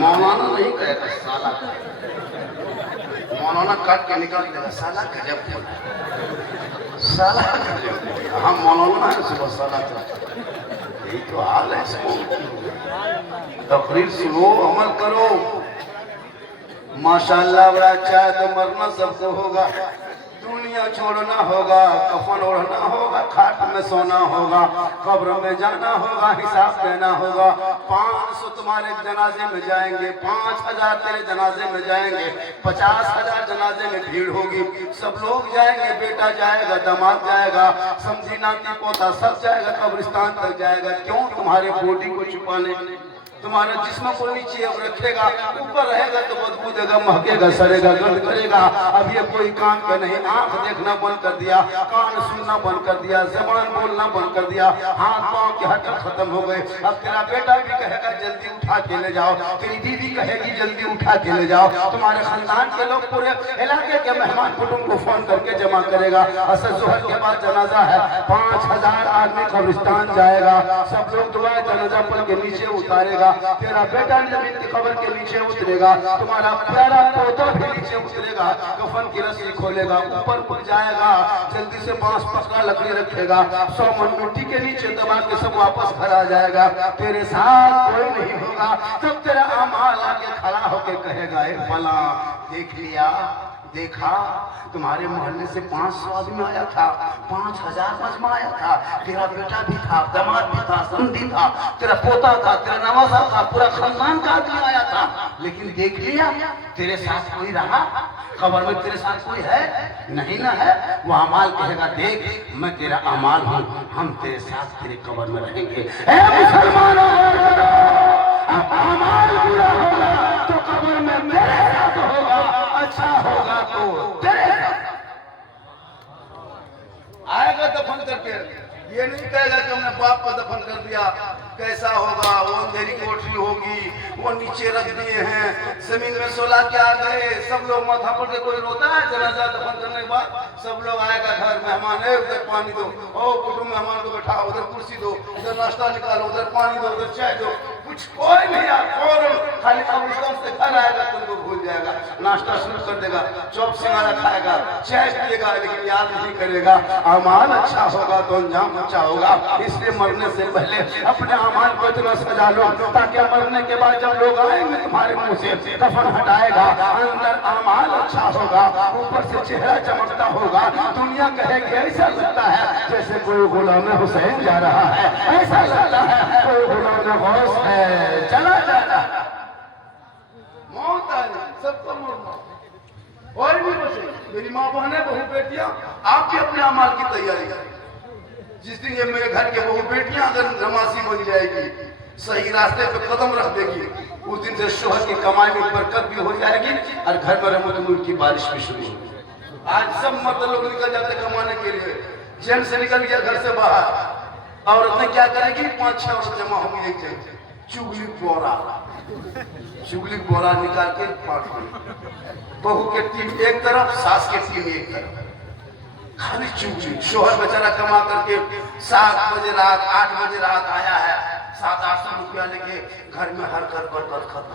मौलाना नहीं कहेगा साला, मौलाना काट के निकाल देगा, साला गजब बोला, साला गजब बोला। हम मौलाना है, सुबह साला चलता, यही तो हाल है। तकरीर सुनो, अमल करो। माशाअल्लाह बड़ा अच्छा है, तो मरना सबको होगा, दुनिया छोड़ना होगा, कफन ओढ़ना होगा, खाट में सोना होगा, कब्र में जाना होगा, हिसाब देना होगा। 500 तुम्हारे जनाजे में जाएंगे, 5000 तेरे जनाजे में जाएंगे, 50,000 जनाजे में भीड़ होगी, सब लोग जाएंगे, बेटा जाएगा, दामाद जाएगा, समझी नाती पोता सब जाएगा, कब्रिस्तान तक जाएगा। क्यों? तुम्हारे बॉडी को छुपाने, तुम्हारे जिस्म को नीचे अब रखेगा, ऊपर रहेगा तो बदबू देगा, महकेगा, सड़ेगा, गंद करेगा। अब ये कोई काम का नहीं, आंख देखना बंद कर दिया, कान सुनना बंद कर दिया, जबान बोलना बंद कर दिया, हाथ पांव की हरकत खत्म हो गए। अब तेरा बेटा भी कहेगा जल्दी उठा के ले जाओ, तेरी बीवी कहेगी जल्दी उठा के ले जाओ, तुम्हारे खानदान के लोग पूरे इलाके के मेहमान कुटुंब को फोन करके जमा करेगा। असर जोहर के बाद जनाजा है, 5000 आदमी कब्रिस्तान जाएगा, सब लोग दुआ जनाजा पढ़ के नीचे उतारेगा। तेरा बेटा जमीन की कब्र के नीचे उतरेगा, तुम्हारा प्यारा पोता भी नीचे उतरेगा, कफन की रस्सी खोलेगा, ऊपर उठ जाएगा, जल्दी से बांस पकड़ा लकड़ी रखेगा, 100 मन मिट्टी के नीचे दबा के सब वापस घर आ जाएगा। तेरे साथ कोई नहीं होगा, तब तेरा अमाल आके खड़ा होके कहेगा, ए फला देख लिया, देखा तुम्हारे मोहल्ले से 500 आदमी आया था, 5000 मजमा आया था, तेरा बेटा भी था, दामाद भी था, समधी था, तेरा पोता था, तेरा नवासा था, पूरा खानदान का आदमी आया था, लेकिन देख लिया तेरे साथ कोई रहा? कब्र में तेरे साथ कोई है? नहीं ना है। वो अमाल कहेगा, देख मैं तेरा अमाल हूँ, हम तेरे साथ तेरे कब्र में रहेंगे। ए मुसलमानों, अमाल बुरा होगा तो कब्र में मेरे साथ होगा, अच्छा होगा तो तेरे आएगा दफन करके। ये नहीं कहेगा कि हमने बाप को दफन कर दिया, कैसा होगा, वो अंधेरी कोठरी होगी, वो नीचे रख दिए हैं, जमीन में सोला के आ गए, सब लोग माथा पड़ के, कोई रोता है जनाजा दफन करने के बाद, सब लोग आएगा घर, मेहमान है उधर पानी दो, ओ कुटुंब मेहमान को बैठाओ, उधर कुर्सी दो, उधर नाश्ता निकालो, उधर पानी दो, उधर चाय दो, कुछ कोई नहीं यार, फौरन खाली कब्रिस्तान से घर आएगा, तुमको भूल जाएगा, नाश्ता शुरू कर देगा, चौप सिंगारा खाएगा, चाय पिएगा, लेकिन याद नहीं करेगा। अमाल अच्छा होगा तो अंजाम अच्छा होगा, इसलिए मरने से पहले अपने अमाल को इतना सजा लो ताकि मरने के बाद जब लोग आएंगे तुम्हारे मुंह से कफन हटाएगा, अंदर अमाल अच्छा होगा, ऊपर से चेहरा चमकता होगा, दुनिया कहेगी ऐसा लगता है जैसे कोई गुलाम हुसैन जा रहा है, ऐसा लगता है कोई गुलाम गौस है चला जा रहा है। मेरी माँ बहनें बहू बेटियां, आप भी अपने अमाल की तैयारी करें। जिस दिन ये मेरे घर के बहू बेटियां अगर नमाजी बन जाएगी, सही रास्ते पे कदम रख देगी, उस दिन से शोहर की कमाई में बरकत भी हो जाएगी और घर में रहमत नूर की बारिश भी शुरू होगी। आज सब मर्द लोग निकल जाते कमाने के लिए, जेंट से निकल गया घर से बाहर, औरतें क्या करेगी, 5-6 औरत जमा होंगी एक जगह, चुगली बोरा निकाल के बांट दी। बहू के टीम एक तरफ, सास के टीम एक तरफ, खाली चुगली। शोहर बेचारा कमा करके 7 बजे रात 8 बजे रात आया है, 700-800 रुपया लेके घर में हर घर बर्तन खत्म,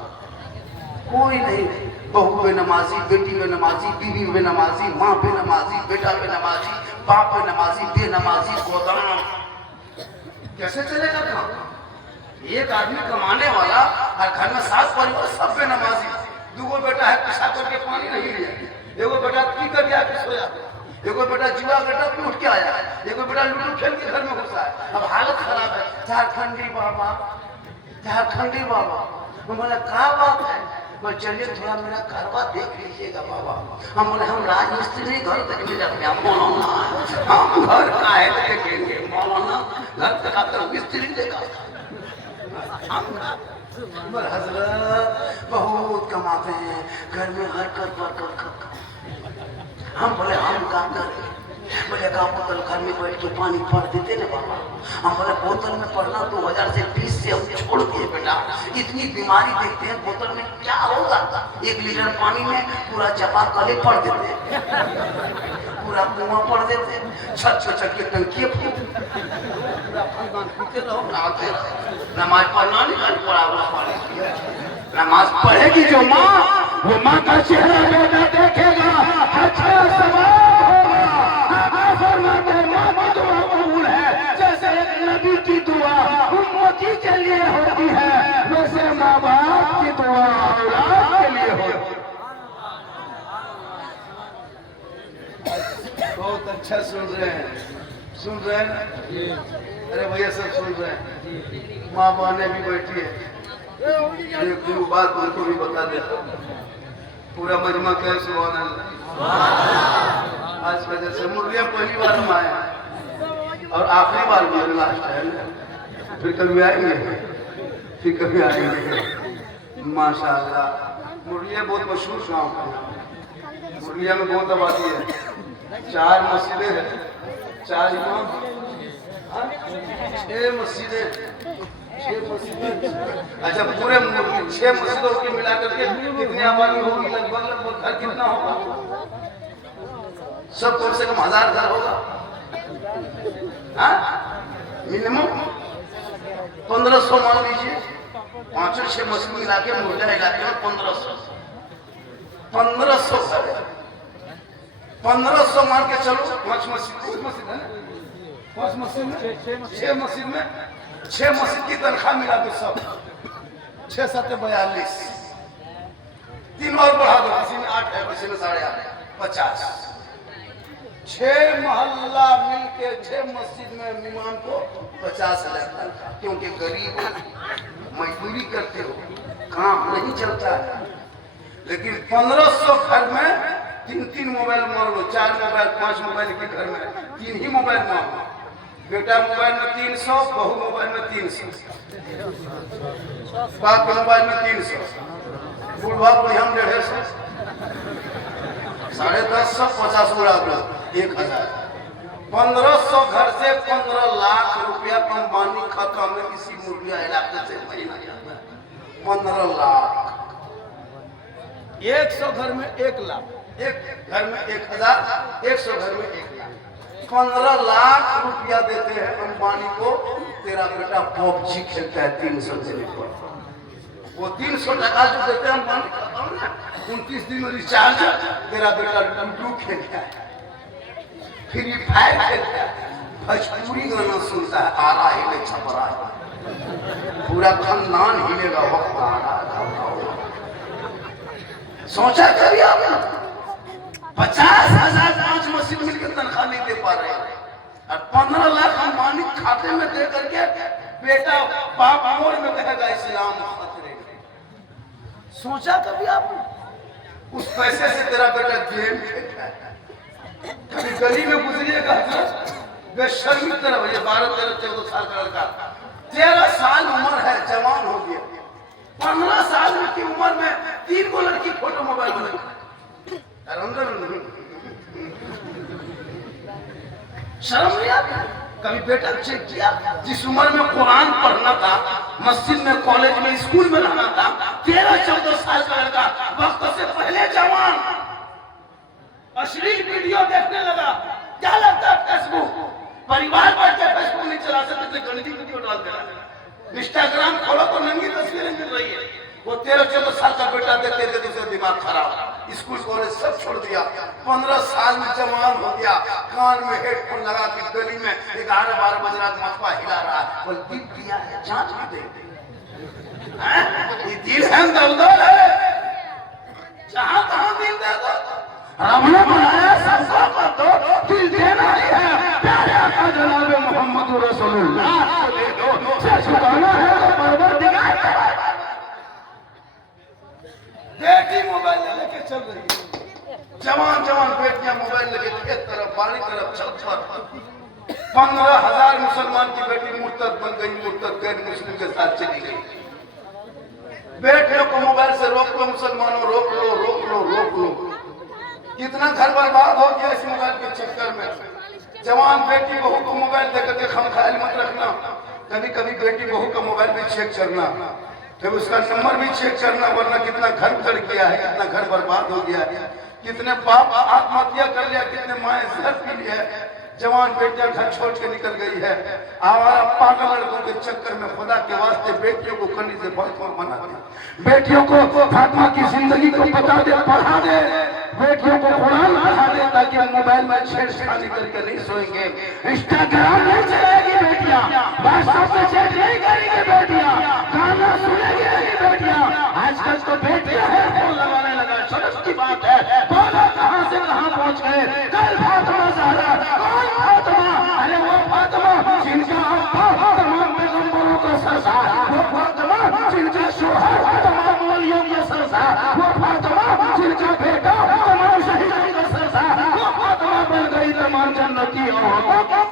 कोई नहीं। बहू बेनमाजी, बेटी बेनमाजी, बीवी बेनमाजी, माँ बेनमाजी, बेटा बेनमाजी, बाप बेनमाजी, बेनमाजी, गोदाम। कैसे चलेगा काम? एक आदमी कमाने वाला और घर में 7 परिवार सब बेनमाजी। 2 बेटा है पेशा करके पानी नहीं लिया, एगो बेटा पी कर गया के सोया, एगो बेटा जुआ बेटा पे उठ के आया, एगो बेटा लूडो खेल के घर में घुसा है। अब हालत खराब है। झारखंडी बाबा, झारखंडी बाबा, बोले क्या बात है? बोले चलिए थोड़ा मेरा घरवा देख लीजिएगा बाबा। हम बोले हम राजमिस्त्री घर देखने जाते हैं। मौलाना हम घर का है देखेंगे, मौलाना घर तक आकर मिस्त्री देखा। हजरत बहुत कमाते हैं, घर में हरकत बरकत। हम बोले हम काम करें? बोले का बोतल घर में बैठ के पानी पढ़ देते ना बाबा। हम बोले बोतल में पढ़ना 2000 से 20 से हम छोड़ दिए बेटा, इतनी बीमारी देखते हैं, बोतल में क्या होगा? 1 लीटर पानी में पूरा चापाकल पढ़ देते हैं, पूरा कुआं पढ़ देते हैं, छत के टंकी पीते रहो, नहाते रहो। नमाज पढ़ना नहीं, पढ़ा हुआ पानी। नमाज पढ़ेगी जो माँ, वो माँ का चेहरा बेटा देखेगा, अच्छा सवाब होगा। फरमाते माँ की दुआ कबूल है, जैसे एक नबी की दुआ उम्मती के लिए होती है, वैसे माँ बाप की दुआ औलाद के लिए होती है। बहुत अच्छा सुन रहे हैं ना? अरे भैया सब सुन रहे हैं, माँ बहने भी बैठी है। एक दो बात उनको भी बता देता हूँ, पूरा मजमा क्या सुभान अल्लाह। आज वजह से मुर्गिया पहली बार हम आए और आखिरी बार मेरे लास्ट है, फिर कभी आएंगे, फिर कभी आएंगे। माशाल्लाह मुर्गिया बहुत मशहूर गाँव है, मुर्गिया में बहुत आबादी है, 4 मस्जिदें हैं, 4 इमाम, 6 मस्जिदें। अच्छा पूरे 6 मस्जिदों की मिलाकर के कितनी आबादी होगी? लगभग घर कितना होगा? सब कम से कम 1000 घर होगा, मिनिमम 1500 मान लीजिए। 5-6 मस्जिद मिला के मुर्गा इलाके में 1500 घर है। 1500 मान के चलो, 5 मस्जिद है ना, 5 मस्जिद में 6 मस्जिद में 6 मस्जिद की तनख्वाह मिला दो सब, 6-7 42, 3 और बढ़ा दो, किसी में 8 है, किसी में 8.5, 50। 6 मोहल्ला मिलके 6 मस्जिद में इमाम को 50,000 तनख्वाह, क्योंकि गरीब मजदूरी करते हो, काम नहीं चलता है। लेकिन 1500 घर में 3-3 मोबाइल मान लो, 4 मोबाइल 5 मोबाइल के घर में 3 ही मोबाइल मान लो। बेटा मोबाइल में 300, बहू मोबाइल में 300, बाप के मोबाइल में 300, बुढ़वा बुढ़िया 150, 1050, 50 उड़ा दो 1000। 1500 घर से 15 लाख रुपया अंबानी खाता में किसी मुर्गिया इलाके से महीना जाता है। 15 लाख, 100 घर में 1 लाख, एक घर में 1000, 100 घर में 1 लाख, 15 लाख रुपया देते हैं अंबानी को। तेरा बेटा पबजी खेलता है 300 देने पर, वो 300 टका जो देते हैं अंबानी खाता में, 29 दिन रिचार्ज। तेरा बेटा लूडो खेलता है, फ्री फायर खेलता है, भोजपुरी गाना सुनता है, आ रहा हिले छपरा, पूरा खानदान हिलेगा। वक्त आ रहा, सोचा कभी आपने? 50,000 5 मस्जिद मिलकर तनख्वाह नहीं दे पा रहे हैं, और 15 लाख अंबानी खाते में दे करके बेटा बाप मोर में कहेगा इस्लाम खतरे में। सोचा कभी आपने? उस पैसे से तेरा बेटा गेम खेलता है, कभी गली में गुजरिएगा बेशर्मी तरह भैया 12-13-14 साल का लड़का 13 साल उम्र है जवान हो गया 15 साल की उम्र में 3 गो लड़की फोटो मोबाइल में शर्म नहीं आती कभी बेटा चेक किया जिस उम्र में कुरान पढ़ना था मस्जिद में कॉलेज में स्कूल में रहना था 13-14 साल का लड़का वक्त से पहले जवान अश्लील वीडियो देखने लगा क्या लगता है फेसबुक परिवार बैठ के फेसबुक नहीं चला सकते गंदी वीडियो डाल देना इंस्टाग्राम खोलो तो नंगी तस्वीरें मिल रही है वो 13-14 साल का बेटा देखते थे दूसरे दिमाग खराब स्कूल कॉलेज सब छोड़ दिया 15 साल में जवान हो गया कान में हेडफोन लगा के गली में 11-12 बज रात मथुआ हिला रहा है बोल दिल दिया है जांच भी दे ये दिल है दलदल है जहां तहां दिल दे दो रब ने बनाया सबका पर दो दिल देना ही है प्यारे आका जनाब मोहम्मद रसूलुल्लाह को दे दो सच कहना है तो परवरदिगार बेटी मोबाइल लेके चल रही है जवान बेटियां मोबाइल लेके खेत तरफ बाड़ी तरफ छत पर 15,000 मुसलमान की बेटी मुर्तद बन गई मुर्तद गैर मुस्लिम के साथ चली गई बेटियों को मोबाइल से रोक लो मुसलमानों रोक लो कितना घर बर्बाद हो गया इस मोबाइल के चक्कर में जवान बेटी बहू को मोबाइल देकर के खमख्याल मत रखना कभी कभी बेटी बहू का मोबाइल भी चेक करना फिर उसका नंबर भी चेक करना वरना कितना घर उजड़ गया है कितना घर बर्बाद हो गया है कितने बाप आत्महत्या कर लिया कितने माए जहर पी लिया जवान बेटियां घर छोड़ के निकल गई है हमारा पागल लड़कों के चक्कर में खुदा के वास्ते बेटियों को करने से बहुत मना दे बेटियों को फातिमा की जिंदगी को बता दे पढ़ा दे बेटियों को कुरान पढ़ा दे ताकि मोबाइल में छेड़छाड़ी करके नहीं सोएंगे इंस्टाग्राम नहीं चलाएगी बेटियां व्हाट्सएप पे चैट नहीं करेंगी बेटियां गाना सुनेगी नहीं बेटियां आजकल तो बेटियां है फोन लगाने लगा छोटी की बात है बोलो कहां से कहां पहुंच गए कल फातिमा ज़हरा कौन फातिमा अरे वो फातिमा जिनका अब्बा तमाम पैगंबरों का सरदार वो फातिमा जिनका शोहर तमाम मौलियों का सरदार वो फातिमा जिनका बेटा तमाम शहीदों का सरदार वो फातिमा बन गई तमाम जन्नती औरतों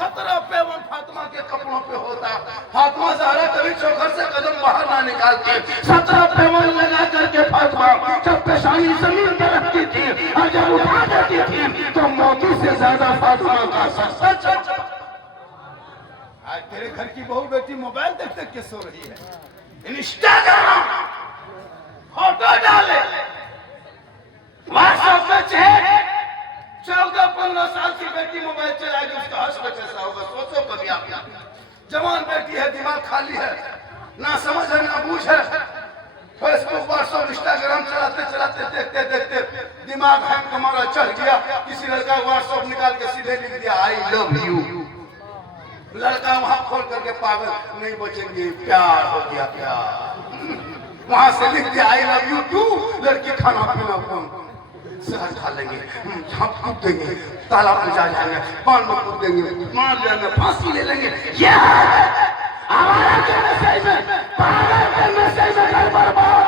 17 पैवन फातिमा के कपड़ों पे होता फातिमा ज़हरा कभी चौखट से कदम बाहर ना निकालती 17 पैवन लगा करके फातिमा जब पेशानी जमीन पर रखती थी और जब उठा देती थी तो मोती से ज्यादा फातिमा का सच आज तेरे घर की बहू बेटी मोबाइल देख देख के सो रही है इंस्टाग्राम फोटो डाले व्हाट्सएप पे चैट 14-15 साल की बेटी मोबाइल चलाएगी उसका हश्र कैसा होगा सोचो कभी आप जवान बेटी है दिमाग खाली है ना समझ है ना बूझ है फेसबुक व्हाट्सएप इंस्टाग्राम चलाते देखते देखते दिमाग हैंग हमारा चढ़ गया किसी लड़का व्हाट्सएप निकाल के सीधे लिख दिया आई लव यू लड़का वहां खोल करके पागल नहीं बचेंगे प्यार हो गया प्यार वहां से लिख दिया आई लव यू टू लड़की खाना पीना कौन शहर खा लेंगे हम कूद देंगे तालाब में जा जाएंगे पान में कूद देंगे मार लेंगे फांसी ले लेंगे ये हमारा के मैसेज में पागल के मैसेज में घर बर्बाद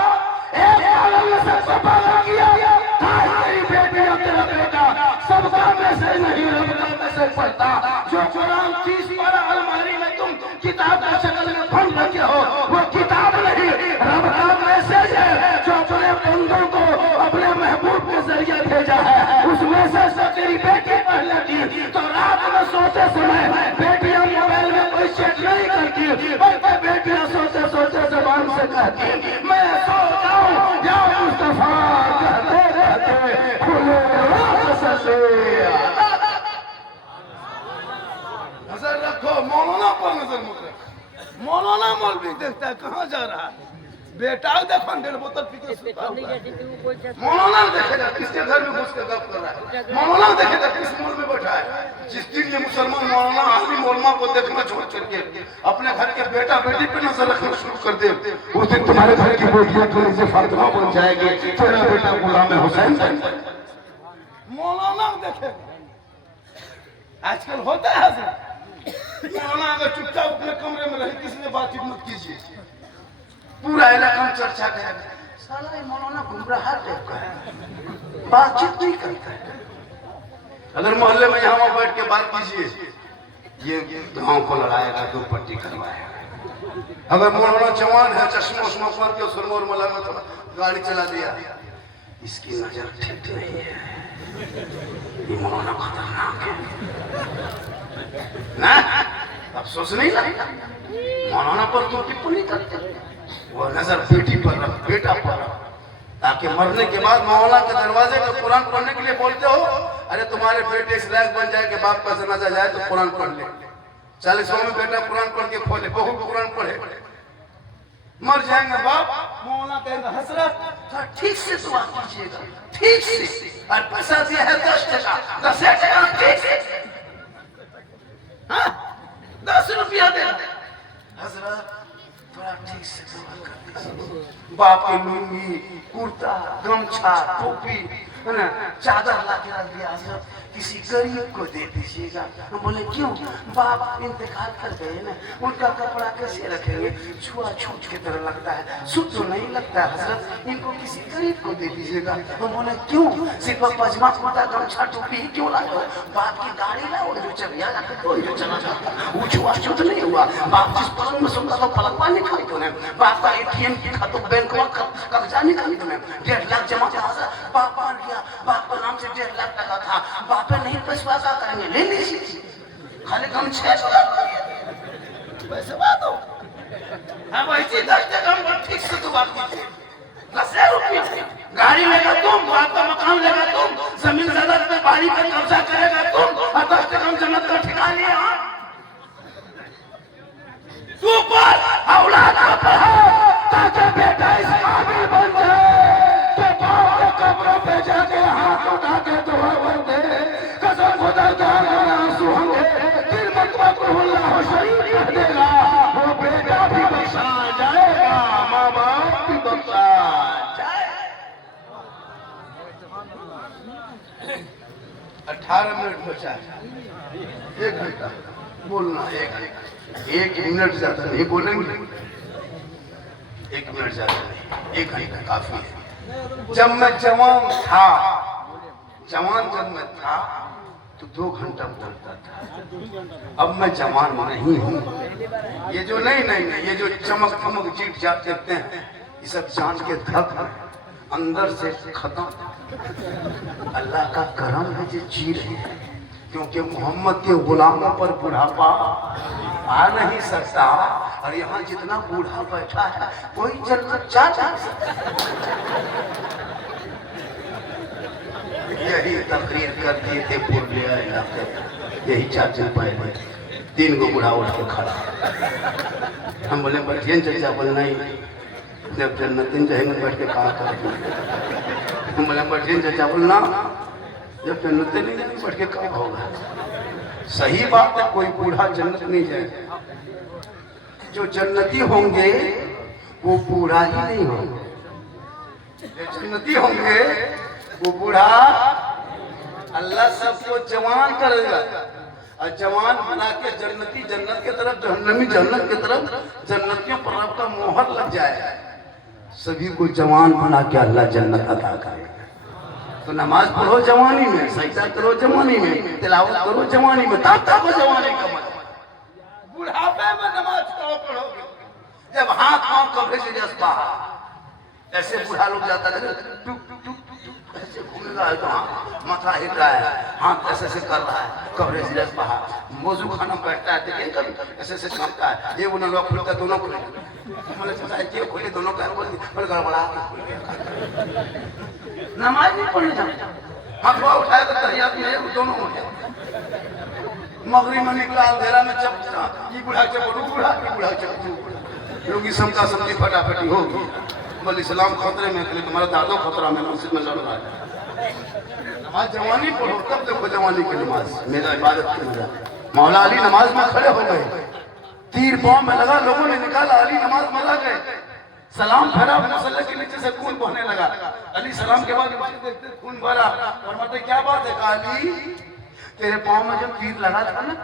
एक पागल ने सबको पागल किया आज तेरी बेटी और तेरा बेटा सबका मैसेज नहीं रब का मैसेज पढ़ता जो कुरान 30 पारा अलमारी में तुम किताब का शक्ल में बंद रखे हो वो किताब नहीं रब का मैसेज है जो अपने बंदों को अपने महबूब के जरिए भेजा है उस मैसेज से तेरी बेटी पढ़ लेती तो रात में सोते समय बेटियां मोबाइल में कोई चेक नहीं करती बल्कि बेटियां सोते सोते जबान से कहती मैं सो जाऊं या मुस्तफा कहते रहते खुले नजर रखो मौलाना पर नजर मत रखो मौलाना मौलवी देखता है कहाँ जा रहा है बेटा देखो 1.5 बोतल पी के सुता हुआ है मौलाना देखेगा किसके घर में घुस के गप कर रहा है मौलाना देखेगा किस मोल में बैठा है जिस दिन ये मुसलमान मौलाना आदमी मौलमा को देखना छोड़ करके अपने घर के बेटा बेटी पे नजर रखना शुरू कर दे उस दिन तुम्हारे घर की बेटियां थोड़ी सी फातिमा बन जाएगी तेरा बेटा गुलाम हुसैन मौलाना देखेगा आजकल होता है मौलाना अगर चुपचाप अपने कमरे में रहे किसी ने बातचीत मत कीजिए पूरा इलाका में चर्चा करेगा साला ये मौलाना गुमराह टाइप का है, बातचीत नहीं करता है। अगर मोहल्ले में यहाँ बैठ के बात कीजिए, ये गांव को लड़ाएगा, दो पट्टी करवाएगा। अगर मौलाना जवान है, चश्मा उश्मा पर के सुरमोर में लगा तो गाड़ी चला दिया, इसकी नजर ठीक नहीं है, ये मौलाना खतरनाक है ना। अफसोस नहीं लगता मौलाना पर तो टिप्पणी करते, वो नजर बेटी पर रख, बेटा पर रख, ताकि मरने के बाद मौला के दरवाजे पे कुरान पढ़ने के लिए बोलते हो, अरे तुम्हारे बेटे इस लायक बन जाए कि बाप का जनाजा जाए तो कुरान पढ़ ले। 40 में बेटा कुरान पढ़ के खोले, बहू कुरान पढ़े, मर जाएंगे बाप, मौला कहेंगे हसरत ठीक से दुआ कीजिएगा, ठीक से, और पैसा दिया है 10 टका, 10 टका ठीक से, 10 रुपया दे हजरत थोड़ा ठीक से दुआ कर दीजिए। बाप की लुंगी, कुर्ता, गमछा, टोपी, है ना, चादर ला के रख दिया, हजरत किसी गरीब को दे दीजिएगा। हम बोले क्यों? बाप इंतकाल कर गए ना, उनका कपड़ा कैसे रखेंगे, छुआछूत की तरह लगता है, शुद्ध तो नहीं लगता है हजरत, इनको किसी गरीब को दे दीजिएगा। हम बोले क्यों? सिर्फ पजमा, कुर्ता, गमछा, टोपी ही क्यों लाए हो? बाप की गाड़ी लाओ जो चलिया जाकर तो जो चला जाता, वो छुआछूत नहीं हुआ। बाप जिस पलंग में सोता तो पलंगवा निकाली तो नहीं, बाप का ATM की खाता बैंक में कब्जा निकाली तो नहीं, 1.5 लाख जमा था, बाप मार गया, बाप का नाम से 1.5 लाख टका था, बाप पे नहीं पैसा क्या करेंगे, ले लीजिए, खाली कम 6 पैसे बात हो, हम ऐसी 10 टका ठीक से तो बात कीजिए, 10 रुपया गाड़ी लेगा तुम, बाप का मकान लेगा तुम, जमीन जायदाद पे बाड़ी पे कब्जा करेगा तुम, और 10 टका जन्नत का ठिकाना लिया। तू पर औलाद का पढ़ा ताकि बेटा इस काबिल बन जाए तो बाप के कब्र पे जाके हाथ उठा के दुआ मांगे, कसम खुदा का आंसू होंगे, दिल मकबूल्ला हो शरीफ कर देगा, वो बेटा भी बख्शा जाएगा, माँ बाप भी बख्शा जाएगा। 18 मिनट बचा है, 1 घंटा बोलना, 1 मिनट ज्यादा नहीं बोलेंगे, 1 मिनट ज्यादा नहीं, 1 घंटा काफी है। जब मैं जवान था, जब मैं था तो 2 घंटा बोलता था, अब मैं जवान नहीं हूँ। ये जो नहीं, ये जो चमक थमक जीत जात करते हैं, ये सब जान के धक है, अंदर से खत्म। अल्लाह का करम है जो जी रहे हैं, क्योंकि मोहम्मद के गुलामों पर बुढ़ापा आ नहीं सकता, और यहाँ जितना बूढ़ा बैठा है कोई जन्नत जा सकता। यही तकरीर कर दिए थे पूर्णिया इलाके, यही 4 दिन पहले 3 गो बूढ़ा उठ के खड़ा, हम बोले बैठिए चचा, बोले नहीं, जब जन्नतीन जाएंगे बैठ के कहा करेंगे, हम बोले बैठिए चचा, बोलना जब जन्नत नहीं जाएंगे बैठ के कहा होगा। सही बात है, कोई बूढ़ा जन्नत नहीं जाएगा, जो जन्नती होंगे वो बूढ़ा ही नहीं होंगे, जो जन्नती होंगे वो बूढ़ा। अल्लाह सबको जवान करेगा, और जवान बना के जन्नती जन्नत की तरफ, जहन्नमी जन्नत की तरफ, जन्नतियों पर रब का मोहर लग जाए। सभी को जवान बना के अल्लाह जन्नत अता करेगा। तो नमाज पढ़ो जवानी में, सजदा करो जवानी में, तिलावत करो जवानी में, तब तक जवानी का मजा। बुढ़ापे में नमाज करो पढ़ोगे, जब हाथ पांव कपड़े से जज्बा, ऐसे बूढ़ा लोग जाता है टुक टुक टुक टुक ऐसे घूम रहा है, तो माथा हिल रहा है, हाथ ऐसे से कर रहा है, कपड़े से जज्बा, मौजू खाना बैठता है, लेकिन कभी ऐसे से कांपता है, ये वो नलवा खुलता दोनों खुले, बोले सोसाइटी खोले दोनों का, बोले गड़बड़ा नमाज नहीं पढ़ने जाता, हाथ उठाया तो तहियात में दोनों हो जाए। मगरिब में निकला अंधेरा में चपचा, ये बुढ़ा चपड़ू बुढ़ा, ये बुढ़ा चपड़ू बुढ़ा, लोग समझा समझी फटाफटी होगी, बोले इस्लाम खतरे में, तुम्हारा दादो खतरा में, मस्जिद में लड़ रहा है। नमाज जवानी पढ़ो, तब देखो जवानी की नमाज, मेरा इबादत की मजा। मौला अली नमाज में खड़े हो गए, तीर पांव में लगा, लोगों ने निकाला, अली नमाज में लग गए, सलाम फेरा, मुसल्ले के नीचे से खून बहने लगा, अली सलाम के बाद देखते खून भरा, और मतलब क्या बात है, अली तेरे पांव में जब तीर लगा था ना,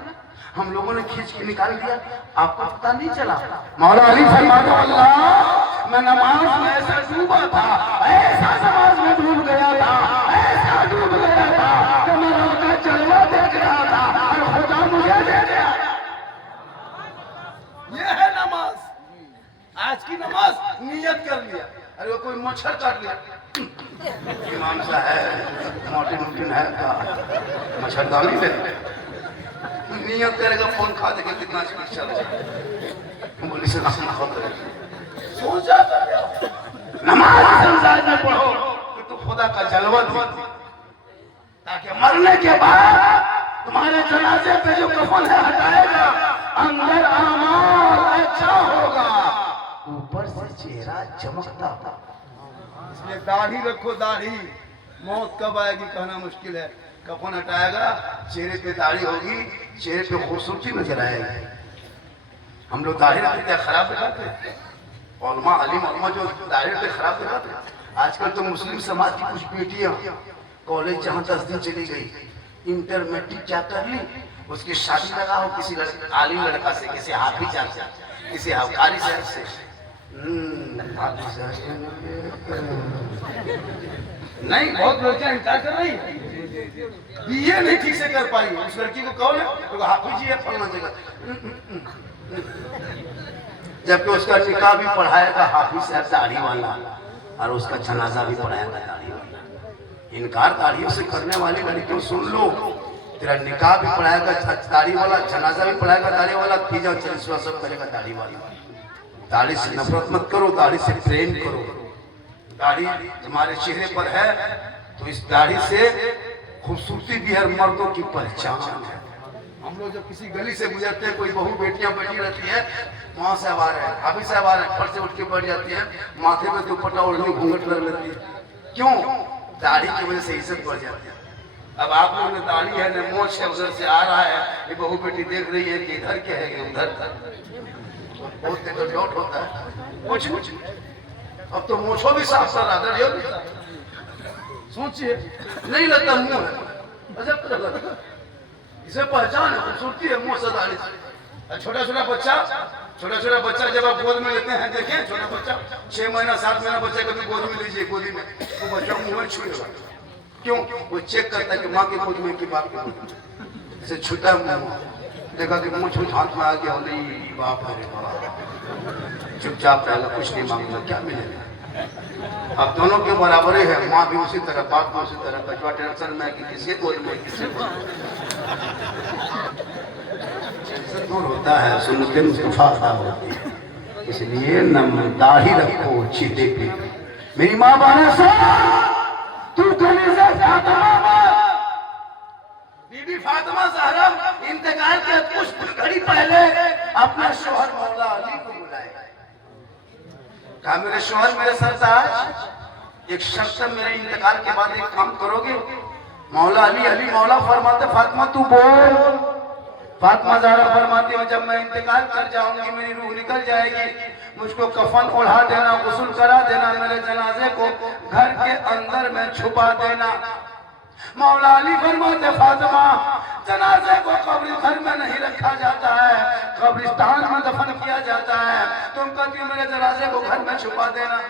हम लोगों ने खींच के निकाल दिया, आपको पता नहीं चला। मौला अली फरमाते अल्लाह मैं नमाज में ऐसा डूबा था, ऐसा नमाज में डूब गया था, ऐसा डूब गया था कि मैं रब का जलवा देख रहा था और खुदा मुझे दे दिया। ये है नमाज। आज की नमाज नियत कर लिया, अरे वो कोई मच्छर काट लिया, इमाम सा है मोटी मुमकिन है का मच्छरदानी ले नियत करेगा, फोन खा देगा कितना स्पीड चल रहा बोली से सोचा नमाज संसार में पढ़ो कि तो खुदा का जलवा दो, ताकि मरने के बाद तुम्हारे जनाजे पे जो कफन है हटाएगा, अंदर अमाल अच्छा होगा, ऊपर से चेहरा चमकता था। इसलिए दाढ़ी रखो, दाढ़ी। मौत कब आएगी कहना मुश्किल है। कफन हटाएगा, चेहरे पे दाढ़ी होगी, चेहरे पे खूबसूरती नजर आएगी। हम लोग दाढ़ी रखते हैं, खराब दिखाते, उलमा अलीम उलमा जो दाढ़ी पे खराब दिखाते। आजकल तो मुस्लिम समाज की कुछ बेटियां कॉलेज जहाँ 10 दिन चली गई, इंटर मैट्रिक क्या कर ली, उसकी शादी लगा हो किसी आलिम लड़का से, किसी हाफिज से, किसी कारी साहब से। नहीं, बहुत लड़कियां इनकार कर रही है, ये नहीं ठीक से कर पाई। उस लड़की को कौन है, तो हाफिज है फलना जगह, जबकि उसका निकाह भी पढ़ाएगा हाफिज साहब दाढ़ी वाला, और उसका जनाजा भी पढ़ाएगा दाढ़ी वाला। इनकार दाढ़ियों से करने वाली लड़कियों सुन लो, तेरा निकाह भी पढ़ाएगा दाढ़ी वाला, जनाजा भी पढ़ाएगा दाढ़ी वाला, तीजा 40वां सब करेगा दाढ़ी वाला। दाढ़ी से नफरत मत करो, दाढ़ी से प्रेम करो। दाढ़ी तुम्हारे चेहरे पर है तो इस दाढ़ी से खूबसूरती भी हर मर्दों की पहचान है। हम लोग जब किसी गली से गुजरते हैं, कोई बहू बेटियां बैठी रहती है, वहां से आ रहे हैं, हाफिज साहब आ रहे हैं, फट से उठ के बैठ जाती है, माथे में दुपट्टा ओढ़नी घूंघट लग लेती है। क्यों? दाढ़ी की वजह से इज्जत बढ़ जाती है। अब आप लोगों ने दाढ़ी है, न मोछ है, उधर से आ रहा है, ये बहू बेटी देख रही है कि इधर क्या है कि उधर, बहुत तो डाउट होता है। कुछ अब तो मोछो भी साफ साफ आता है, सोचिए, नहीं लगता मुंह है, अजब तरह लगता, इसे पहचान है, खूबसूरती है मुंह से दाढ़ी से। छोटा छोटा बच्चा जब आप गोद में लेते हैं, देखिए छोटा बच्चा 6 महीना 7 महीना बच्चे को भी गोद में लीजिए, गोदी में वो बच्चा मुंह में छुएगा। क्यों? वो चेक करता है कि माँ के गोद में कि बाप के गोद में, इसे छूता है मुंह, देखा कि मुंह छूट हाथ में आ गया, नहीं बाप है रे बाप, चुपचाप रहेगा, कुछ नहीं मांगेगा, क्या मिलेगा। अब दोनों के बराबर ही है, माँ भी उसी तरह, बाप भी उसी तरह, कचवा टेंशन में कि किसी गोद में किसी दूर होता है, सुन्नते मुस्तफा अदा होती है। इसलिए न दाढ़ी रखो चेहरे पे। मेरी माँ बाने से तू गली से बीबी फातिमा ज़हरा इंतकाल के कुछ घड़ी पहले अपने शोहर मौला अली को बुलाया, कहा मेरे शोहर मेरे सरताज, एक शर्त है, मेरे इंतकाल के बाद एक काम करोगे। मौला अली मौला फरमाते फातिमा तू बोल। फातिमा ज़हरा फरमाती है जब मैं इंतकाल कर जाऊंगी, मेरी रूह निकल जाएगी, मुझको कफन ओढ़ा देना, गुस्ल करा देना, मेरे जनाजे को घर के अंदर में छुपा देना। मौला अली फरमाते फातिमा जनाजे को कब्र घर में नहीं रखा जाता है, कब्रिस्तान में दफन किया जाता है, तुम कहती मेरे जनाजे को घर में छुपा देना।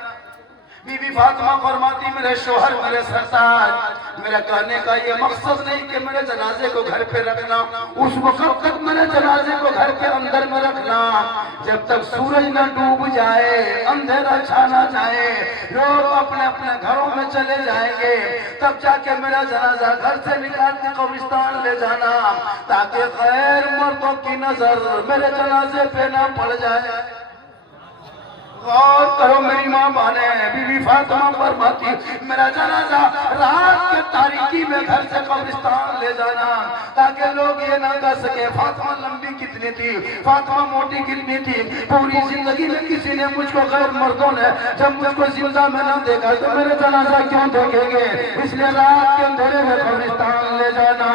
बीबी फातिमा फरमाती मेरे शोहर मेरे सरताज, मेरा कहने का ये मकसद नहीं कि मेरे जनाजे को घर पे रखना, उस वक्त तक मेरे जनाजे को घर के अंदर में रखना जब तक सूरज न डूब जाए, अंधेरा छा ना जाए, लोग अपने अपने घरों में चले जाएंगे, तब जाके मेरा जनाजा घर से निकाल के कब्रिस्तान ले जाना, ताकि गैर मर्दों की नजर मेरे जनाजे पे ना पड़ जाए। गौर करो मेरी माँ माने, बीबी फातिमा फरमाती मेरा जनाजा रात के तारीकी में घर से कब्रिस्तान ले जाना, ताकि लोग ये ना कह सके फातिमा लंबी कितनी थी, फातिमा मोटी कितनी थी। पूरी जिंदगी में किसी ने मुझको गैर मर्दों ने जब मुझको जिंदा में ना देखा तो मेरे जनाजा क्यों देखेंगे, इसलिए रात के अंधेरे में कब्रिस्तान ले जाना।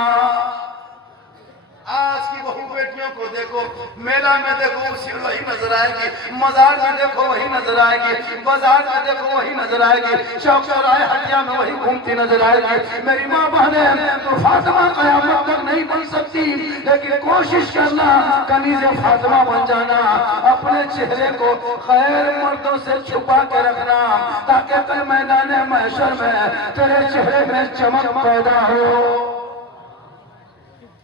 आज की बहू बेटियों को देखो, मेला में देखो उसी वही नजर आएगी, मजार में देखो वही नजर आएगी, बाजार में देखो वही नजर आएगी, चौक चौराहे हटिया में वही घूमती नजर आएगी। मेरी माँ बहने तो फातिमा कयामत तक नहीं बन सकती, लेकिन कोशिश करना कनीज़े फातिमा बन जाना, अपने चेहरे को खैर मर्दों से छुपा के रखना, ताकि कल मैदान महशर में तेरे चेहरे में चमक पैदा हो।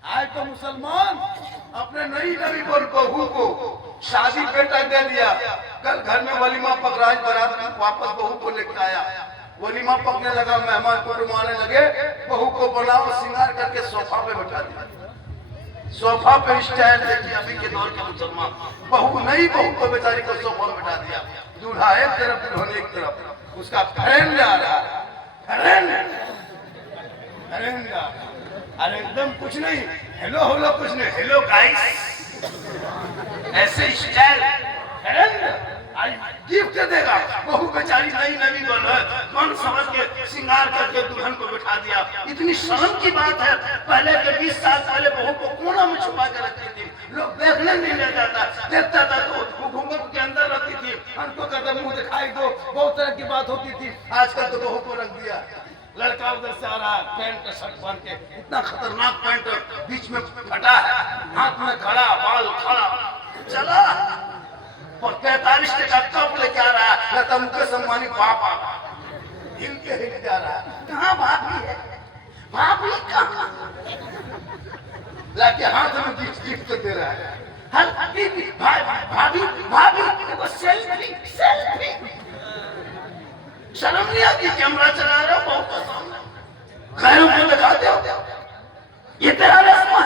आज तो मुसलमान अपने नई नबी बहू को शादी पे टक दे दिया। कल घर में वलीमा पकड़ा, बारात वापस बहू को लेकर आया, वलीमा पकने लगा, मेहमान को रुमाने लगे, बहू को बनाओ श्रृंगार करके सोफा पे बैठा दिया। सोफा पे स्टाइल देखिए अभी के दौर के मुसलमान, बहू नई बहू को बेचारी को सोफा में बैठा दिया, दूल्हा एक तरफ दुल्हन एक तरफ, उसका फ्रेंड आ रहा है, फ्रेंड अरे एकदम कुछ नहीं, हेलो हेलो कुछ नहीं, हेलो गाइस, ऐसे स्टाइल आज गिफ्ट देगा। बहू बेचारी नई नवी बन समझ के श्रृंगार करके दुल्हन को बिठा दिया। इतनी शर्म की बात है, पहले के 20 साल पहले बहू को कोना में छुपा के रखती थी, लोग देखने नहीं ले जाता, देखता था तो वो घूंघट के अंदर रहती थी, हमको कहता मुंह दिखाई दो, बहुत तरह की बात होती थी। आजकल तो बहू को रख दिया, लड़का उधर से आ रहा है पैंट शर्ट पहन के, इतना खतरनाक पैंट बीच में फटा है, हाथ में खड़ा, बाल खड़ा, चला और 45 का कप लेके आ रहा है, लता मुकेश अंबानी बाप आ रहा है, हिल जा रहा है, कहाँ भाभी है, भाभी कहाँ, लाके हाथ में गिफ्ट दे रहा है, भाभी भाभी सेल्फी सेल्फी, शर्म नहीं आती, कैमरा चला रहे हो बहू के सामने, खैरों को दिखाते हो, ये तेरा रस्म है,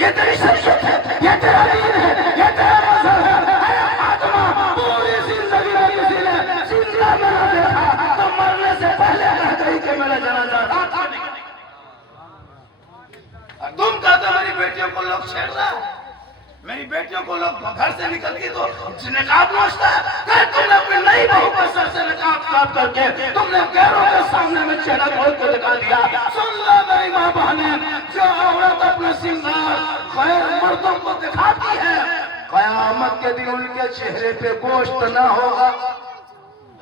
ये तेरी शरीयत है, ये तेरा दीन है, ये तेरा मजहब है। अरे फातिमा, पूरी जिंदगी में किसी ने जिंदा में न देखा तो मरने से पहले कह गई कि मेरा जनाजा रात को निकलेगा। तुम कहते हो मेरी बेटियों को लोग छेड़ रहा है, मेरी बेटियों को लोग घर से निकलती तो नकाब नोचता है, तुमने अपनी नई बहू को सर से नकाब काट करके तुमने गैरों के सामने में चेहरा खोल के दिखा दिया। सुन लो मेरी माँ बहने, जो औरत अपने श्रृंगार खैर मर्दों को दिखाती है, कयामत के दिन उनके चेहरे पे गोश्त ना होगा,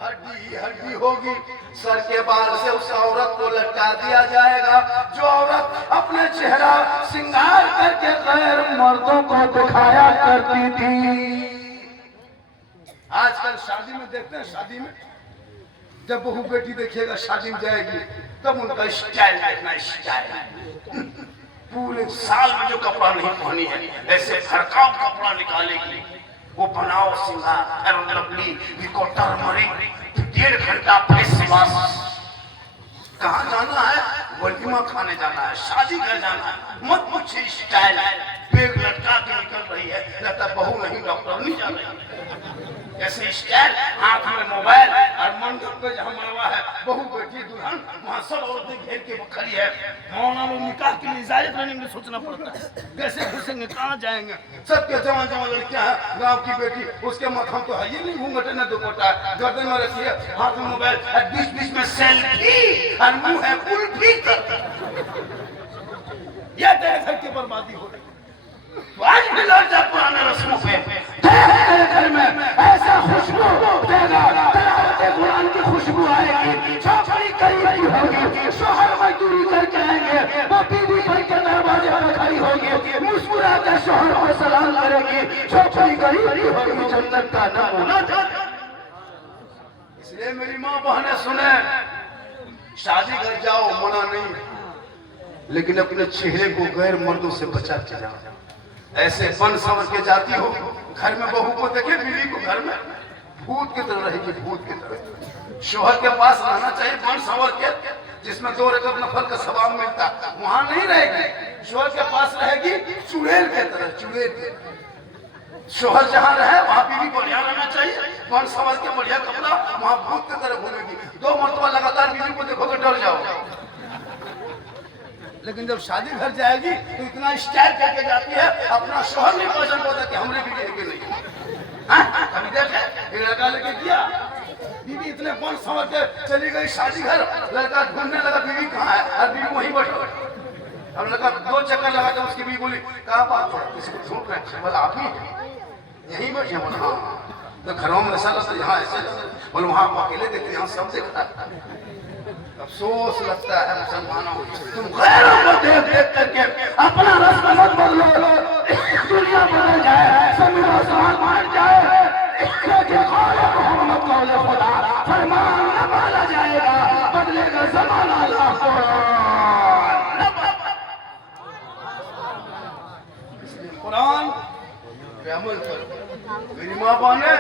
हड्डी हड्डी होगी, सर के बाल से उस औरत को लटका दिया जाएगा जो औरत अपने चेहरा श्रृंगार करके गैर मर्दों को दिखाया करती थी। आजकल शादी में देखते हैं, शादी में जब बहू बेटी देखिएगा शादी में जाएगी तब उनका स्टाइल देखना, स्टाइल पूरे साल में जो कपड़ा नहीं पहनी है ऐसे भड़काऊ कपड़ा निकालेगी, वो बनाओ श्रृंगार लवली टर्मरिक, 1.5 घंटा फेस वॉश, कहाँ जाना है, वलीमा खाने जाना है, शादी घर जाना है, मत पूछिए स्टाइल, बैग लटका के निकल रही है, लगता बहू नहीं डॉक्टर नहीं जा रही, ऐसे स्टाइल, हाथ में मोबाइल, और मंडप पे जहाँ मरवा है बहू बेटी दुल्हन, वहाँ सब औरतें घेर के खड़ी है, मौना में निकाह के लिए इजाजत लेने में सोचना पड़ता है, कैसे घुसेंगे, कहाँ जाएंगे, सबके जवान जवान लड़कियां हैं, गांव की बेटी, उसके मथम तो है ये नहीं, घूंघट न दुपट्टा, गर्दन में रखी है, हाथ में मोबाइल, और बीच बीच में सेल्फी, और मुंह है कुल्फी, ये तेरे घर की बर्बादी हो रही। आज भी लौट जा पुराने रस्मों पे, तेरे घर में ऐसा खुशबू देगा, तिलावत कुरान की खुशबू आएगी, चौकड़ी करीब की होगी, शोहर मजदूरी करके आएंगे, वो बीवी घर के दरवाजे पर खड़ी होगी, मुस्कुरा कर शोहर को सलाम करेगी, चौकड़ी करीब की होगी, जन्नत का नमूना। इसलिए मेरी माँ बहनें सुने, शादी घर जाओ मना नहीं, लेकिन अपने चेहरे को गैर मर्दों से बचा के जाओ। ऐसे बन समझ के जाती हो, घर में बहू को देखे, बीवी को घर में भूत की तरह रहेगी, भूत की तरह। शोहर के पास रहना चाहिए बन संवर के, जिसमें 2 रकअत नफल का सवाब मिलता, वहां नहीं रहेगी। शोहर के पास रहेगी चुड़ैल के तरह, चुड़ैल। शोहर जहाँ रहे वहां बीवी बढ़िया रहना चाहिए, बन संवर के बढ़िया कपड़ा, वहां भूत की तरह घूमेगी। 2 मरतबा लगातार बीवी को देखोगे डर जाओगे, लेकिन जब शादी घर जाएगी तो इतना स्टाइल करके जाती है, अपना शोहर नहीं पसंद होता कि हमने भी लेके नहीं, कभी देखे एक लड़का लेके किया, बीवी इतने बन समझ के चली गई शादी घर, लड़का ढूंढने लगा बीवी कहाँ है, और बीवी वहीं बैठी। अब लड़का 2 चक्कर लगा के उसकी बीवी बोली कहाँ बात है, किसी को ढूंढ रहे, बोला आप ही यहीं बैठे, बोला हाँ, तो घरों में ऐसा लगता यहाँ ऐसे, बोले वहाँ अकेले देखते, यहाँ सब देखता है। अफसोस लगता है मुसलमानों, तुम गैरों को देख देख करके अपना रस्म मत बदलो, कुरान पे अमल करो। मेरी माँ बहने,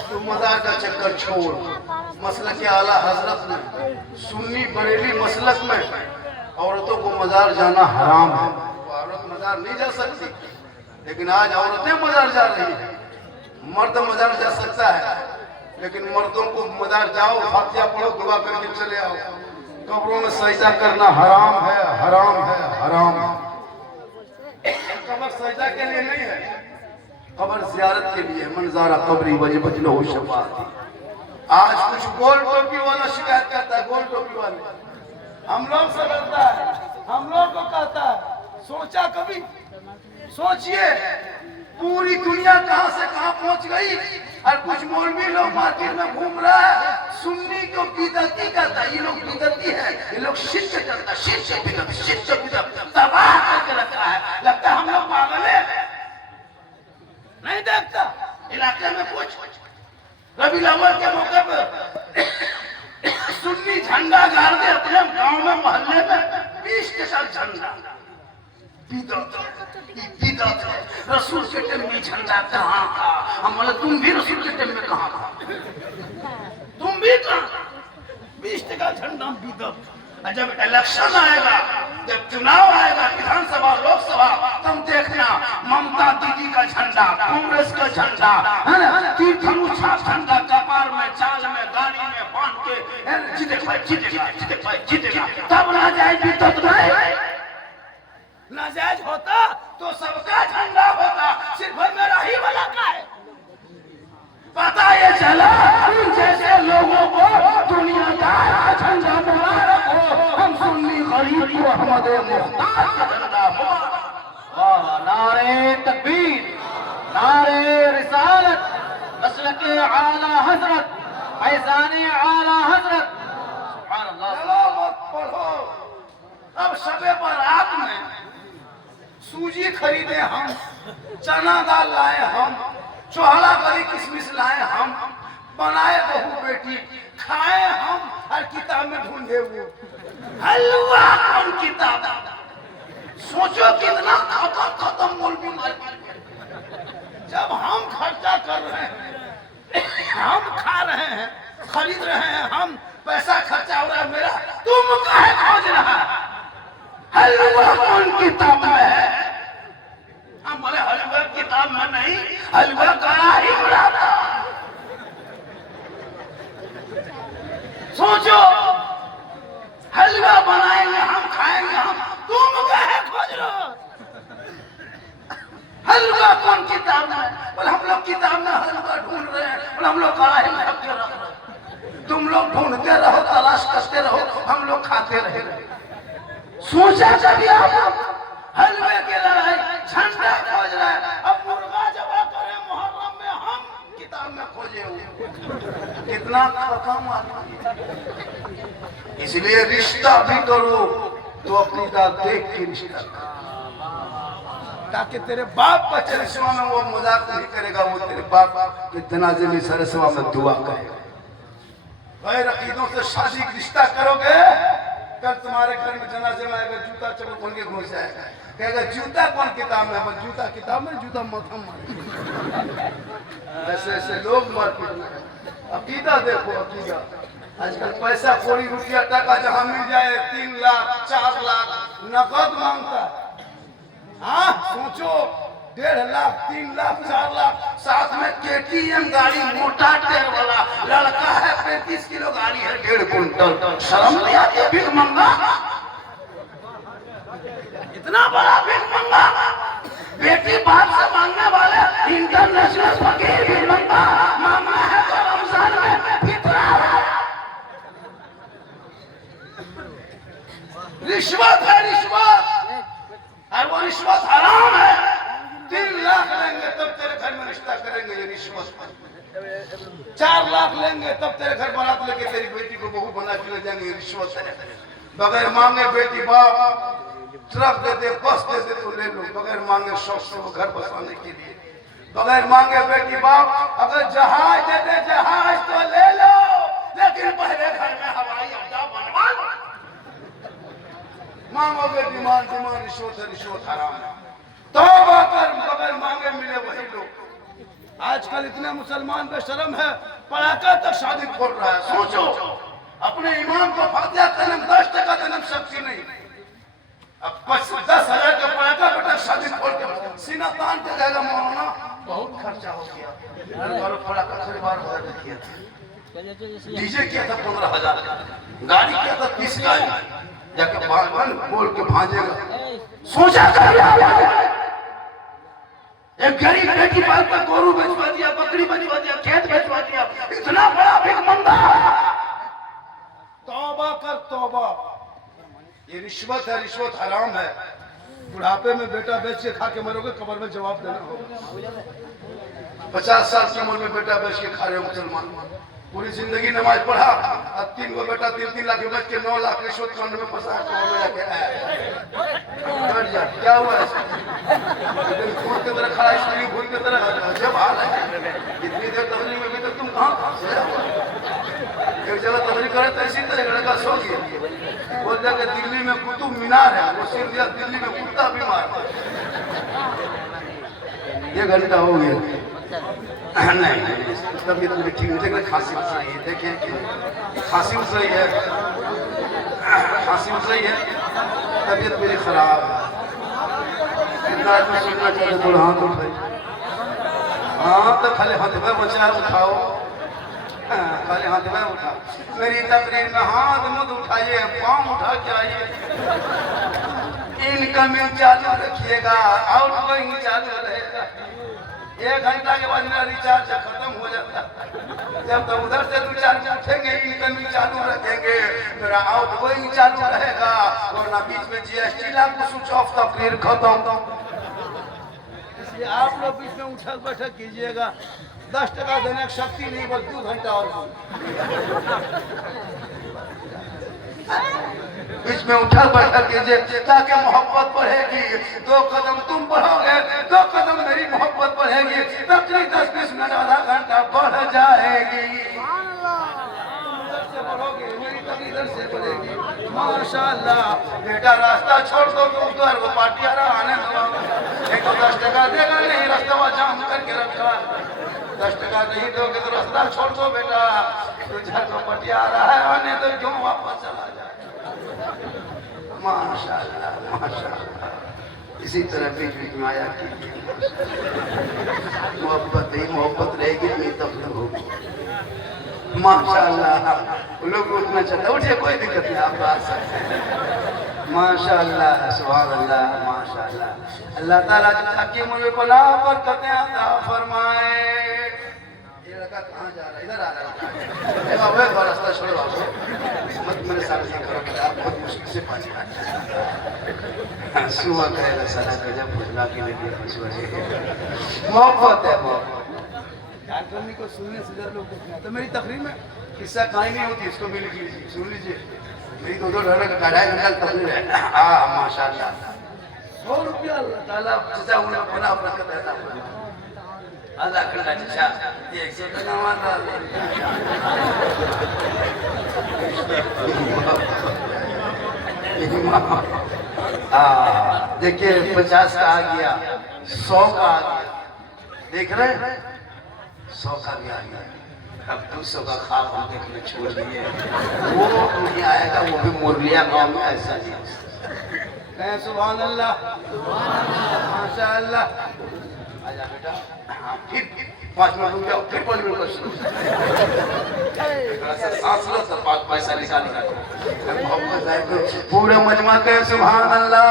तू मजार का चक्कर छोड़। मसलक के आला हजरत में, सुन्नी बरेली मसलक में औरतों को मजार जाना हराम है। औरत मजार नहीं जा सकती, लेकिन आज औरतें मजार जा रही है। मर्द मजार जा सकता है, लेकिन मर्दों को मजार जाओ, फातिहा पढ़ो, दुआ करके चले आओ। कब्रों में सजदा करना हराम है, हराम है, हराम है। कब्र सजदा के लिए नहीं है, कब्र जियारत के लिए। मंजारा कब्री वजबत लहू शफाअती। आज कुछ गोल टोपी वाला शिकायत करता है, गोल टोपी वाले हम लोग से डरता है, हम लोग को कहता है। सोचा कभी? सोचिए पूरी दुनिया कहां से कहां पहुंच गई, और कुछ मौलवी लोग मार्केट में घूम रहा है। सुन्नी को बिदअती कहता है, ये लोग बिदअती है, ये लोग शिर्क करता है, शिर्क बिदअत तबाह करके रखा है। लगता है हम लोग पागल है, नहीं देखता। इलाके में कुछ रबीउल अव्वल के मौके पर सुन्नी झंडा गाड़ दे अपने गांव में, मोहल्ले में 20 के साथ झंडा। बिदअत है। रसूल के टाइम में झंडा कहाँ था? हम बोले तुम भी रसूल के टाइम में कहाँ था? तुम भी कहाँ? 20 का झंडा बिदअत। जब इलेक्शन आएगा, जब चुनाव आएगा, विधानसभा लोकसभा, तुम देखना ममता दीदी का झंडा, कांग्रेस का झंडा, है ना, तीर धनुष झंडा कपार में, चाल में, गाड़ी में बांध के जीतेगा। तब ना जाए बिदअत नहीं। नाजायज होता तो सबका झंडा होता, सिर्फ मेरा ही वाला का है। पता ये चला जैसे लोगों को दुनियादार का झंडा मुबारक हो, हम सुन्नी गरीब को अहमद मुख्तार का झंडा मुबारक। नारे तकबीर, नारे रिसालत, मसलके आला हजरत, फैज़ाने आला हजरत। सुभान अल्लाह। चलो मत पढ़ो। अब शबे बारात में सूजी खरीदे हम, चना दाल लाए हम, चोहला गरी किशमिश लाए हम, बनाए बहू बेटी, खाए हम, और किताब में ढूंढे वो हलवा। कौन किताब? सोचो कितना खत्म मौलवी मार्केट। जब हम खर्चा कर रहे हैं, हम खा रहे हैं, खरीद रहे हैं, हम पैसा खर्चा हो रहा है मेरा, तुम काहे खोज रहा है? हलवा कौन किताब में है? हम बोले हलवा किताब में नहीं, हलवा कढ़ाई बनाता। सोचो हलवा बनाएंगे हम, खाएंगे हम, तुम काहे खोज रहे हो? हलवा कौन किताब में? बोले हम लोग किताब में हलवा ढूंढ रहे हैं, बोले हम लोग कढ़ाई में रख के रख रहे। तुम लोग ढूंढते रहो, तलाश करते रहो, हम लोग खाते रहे। सोचा कभी आप हलवे की लड़ाई, झंडा खोज रहे हैं, अब मुर्गा जबा करे मुहर्रम में, हम किताब में खोजे हुए। कितना कम आदमी। इसलिए रिश्ता भी करो तो अपनी दाद देख के रिश्ता करो, ताकि तेरे बाप का चरिश्मा में वो मजाक नहीं करेगा, वो तेरे बाप के जनाजे में सरसवा में दुआ करेगा। गैर अकीदों से शादी रिश्ता करोगे, कल तुम्हारे घर में जनाजे में आएगा, जूता चप्पल खोल के घुस जाएगा, कहेगा जूता कौन किताब में? बस जूता किताब में, जूता मथम मार। ऐसे ऐसे लोग मार्केट में। अकीदा देखो, अकीदा। आजकल पैसा कौड़ी रुपया टका जहाँ मिल जाए 3 लाख 4 लाख नकद मांगता है। हाँ सोचो, 1.5 लाख 3 लाख 4 लाख, साथ में KTM गाड़ी, मोटा टायर वाला लड़का है, 35 किलो गाड़ी है, 1.5 कुंटल। शर्म नहीं आती? भीख मंगा, इतना बड़ा भीख मंगा। बेटी बाप से मांगने वाले इंटरनेशनल फकीर भी मंगा मांगना है तो रमजान में फितरा। रिश्वत है, रिश्वत, और वो रिश्वत हराम है। 3 लाख लेंगे तब तेरे घर में रिश्ता करेंगे, ये रिश्वत। 4 लाख लेंगे तब तेरे घर बारात लेके तेरी बेटी को बहू बना के ले जाएंगे, ये रिश्वत है। बगैर मांगे बेटी बाप ट्रक दे दे, बस दे दे तो ले लो, बगैर मांगे शौक से वो घर बसाने के लिए। बगैर मांगे बेटी बाप अगर जहाज दे दे, जहाज तो ले लो, लेकिन पहले घर में हवाई अड्डा बनवा लो। मांगोगे डिमांड, डिमांड, रिश्वत है, रिश्वत हराम है। तौबा कर आजकल इतने मुसलमान बेशरम है, पड़ाका तक शादी खोल रहा है। सोचो, अपने इमाम को फातिहा देने में 10% देने में शक्ति नहीं, अब 10,000 का पड़ाका बेटा शादी खोल के सीना तान के जाएगा। मौलाना बहुत खर्चा हो गया, पड़ाका खरीदार किया था, डीजे किया था 15,000, गाड़ी किया था 30 का, जाके बागवान बोल के भाजेगा। सोचा कर एक गरीब बेटी बात का गोरू बेचवा दिया, बकरी बेचवा दिया, खेत बेचवा दिया, इतना बड़ा भिखमंगा। तौबा कर तौबा, ये रिश्वत है, रिश्वत हराम है। बुढ़ापे में बेटा बेच के खा के मरोगे, कब्र में जवाब देना होगा। 50 साल की उम्र में बेटा बेच के खा रहे हो मुसलमान, पूरी जिंदगी नमाज पढ़ा और 3 गो बेटा 3-3 लाख बेच के 9 लाख रिश्वत कांड में फंसा के क्या हुआ है? भूल की तरह खड़ा, इसलिए भूल की तरह जब हाल है। इतनी देर तबलीग में भी तो तुम कहाँ एक जगह तबलीग करे तो इसी तरह लड़का सो गया, बोल जाके दिल्ली में कुतुब मीनार है, वो सिर दिया दिल्ली में कुत्ता बीमार। ये घंटा हो गया नहीं, तबीयत मेरी ठीक नहीं, लेकिन खांसी उठ रही है। देखिए खांसी उठ रही है, खांसी उठ रही है, तबीयत मेरी खराब है। कितना आदमी सुनना चाहते तो हाथ उठाए, हाँ तो खाली हाथ में बचा उठाओ, खाली हाथ में उठा। मेरी तकरीर में हाथ मत उठाइए, पाँव उठा के आइए। इनकमिंग चालू रखिएगा, आउटगोइंग चालू रहेगा। 1 घंटा के बाद मेरा रिचार्ज खत्म हो जाता है। जब तो उधर से 2-4 उठेंगे, इनकमिंग चालू रखेंगे, मेरा आउटगोइंग चालू रहेगा, वरना बीच में जीएसटी लागू, स्विच ऑफ, तकरीर खत्म। इसलिए आप लोग बीच में उठक बैठक कीजिएगा। 10% देने की शक्ति नहीं, बस 2 घंटा और बीच में उठक बैठक कीजिए, ताकि मोहब्बत बढ़ेगी। 2 कदम तुम बढ़ोगे, 2 कदम मेरी मोहब्बत बढ़ेगी, तकरीर 10-20 मिनट, आधा घंटा बढ़ जाएगी। बढ़ोगे, मेरी तकरीर से बढ़ेगी। माशाअल्लाह। बेटा रास्ता छोड़ दो तो उधर वो पार्टी आने दो, एक 10% देगा नहीं, रास्ता जाम करके रखा। 10% नहीं दोगे तो रास्ता छोड़ दो बेटा, तुझे तो पटिया आ रहा है, आने तो क्यों वापस चला जाए। माशाअल्लाह माशाअल्लाह। इसी तरह बीच बीच में आया कीजिए, मोहब्बत ही मोहब्बत रहेगी, नहीं तब तक होगी। माशाअल्लाह। लोग उठना चाहते, उठिए, कोई दिक्कत नहीं, आप आ सकते हैं। माशाअल्लाह, सुभान अल्लाह, माशाअल्लाह। अल्लाह ताला ताकि मुझे को ना बरकतें अता फरमाए। ये लड़का कहाँ जा रहा है? इधर आ रहा है। वे रास्ता छोड़ो, आपको मत मेरे साथ ये करो, आप बहुत मुश्किल से पास सुबह करेगा सारा गजब फुजला के लिए मोहब्बत है। मोहब्बत को सुनने से ज्यादा लोग तो मेरी तकरीर में किस्सा कहानी नहीं होती, इसको मिल लीजिए, सुन लीजिए। मेरी 2-2 ढाई घंटा तकरीर है। हाँ माशाअल्लाह। 100 रुपया अल्लाह ताला जैसा उन्हें बना अपना कहता है, आधा घंटा जैसा 100 का नवाज़। देखिए 50 का आ गया, 100 का आ गया, देख रहे हैं 100 का भी आ गया। अब 200 का खाब हम देखने छोड़ दिए, वो नहीं आएगा, वो भी मुरलिया गांव में ऐसा नहीं। सुभान अल्लाह, माशाअल्लाह। आजा बेटा, फिर 5 मिनट रुक जाओ, फिर 5 मिनट का शुरू। सांस लो तो 5 पैसा निकालेगा। पूरे मजमा के सुभान अल्लाह।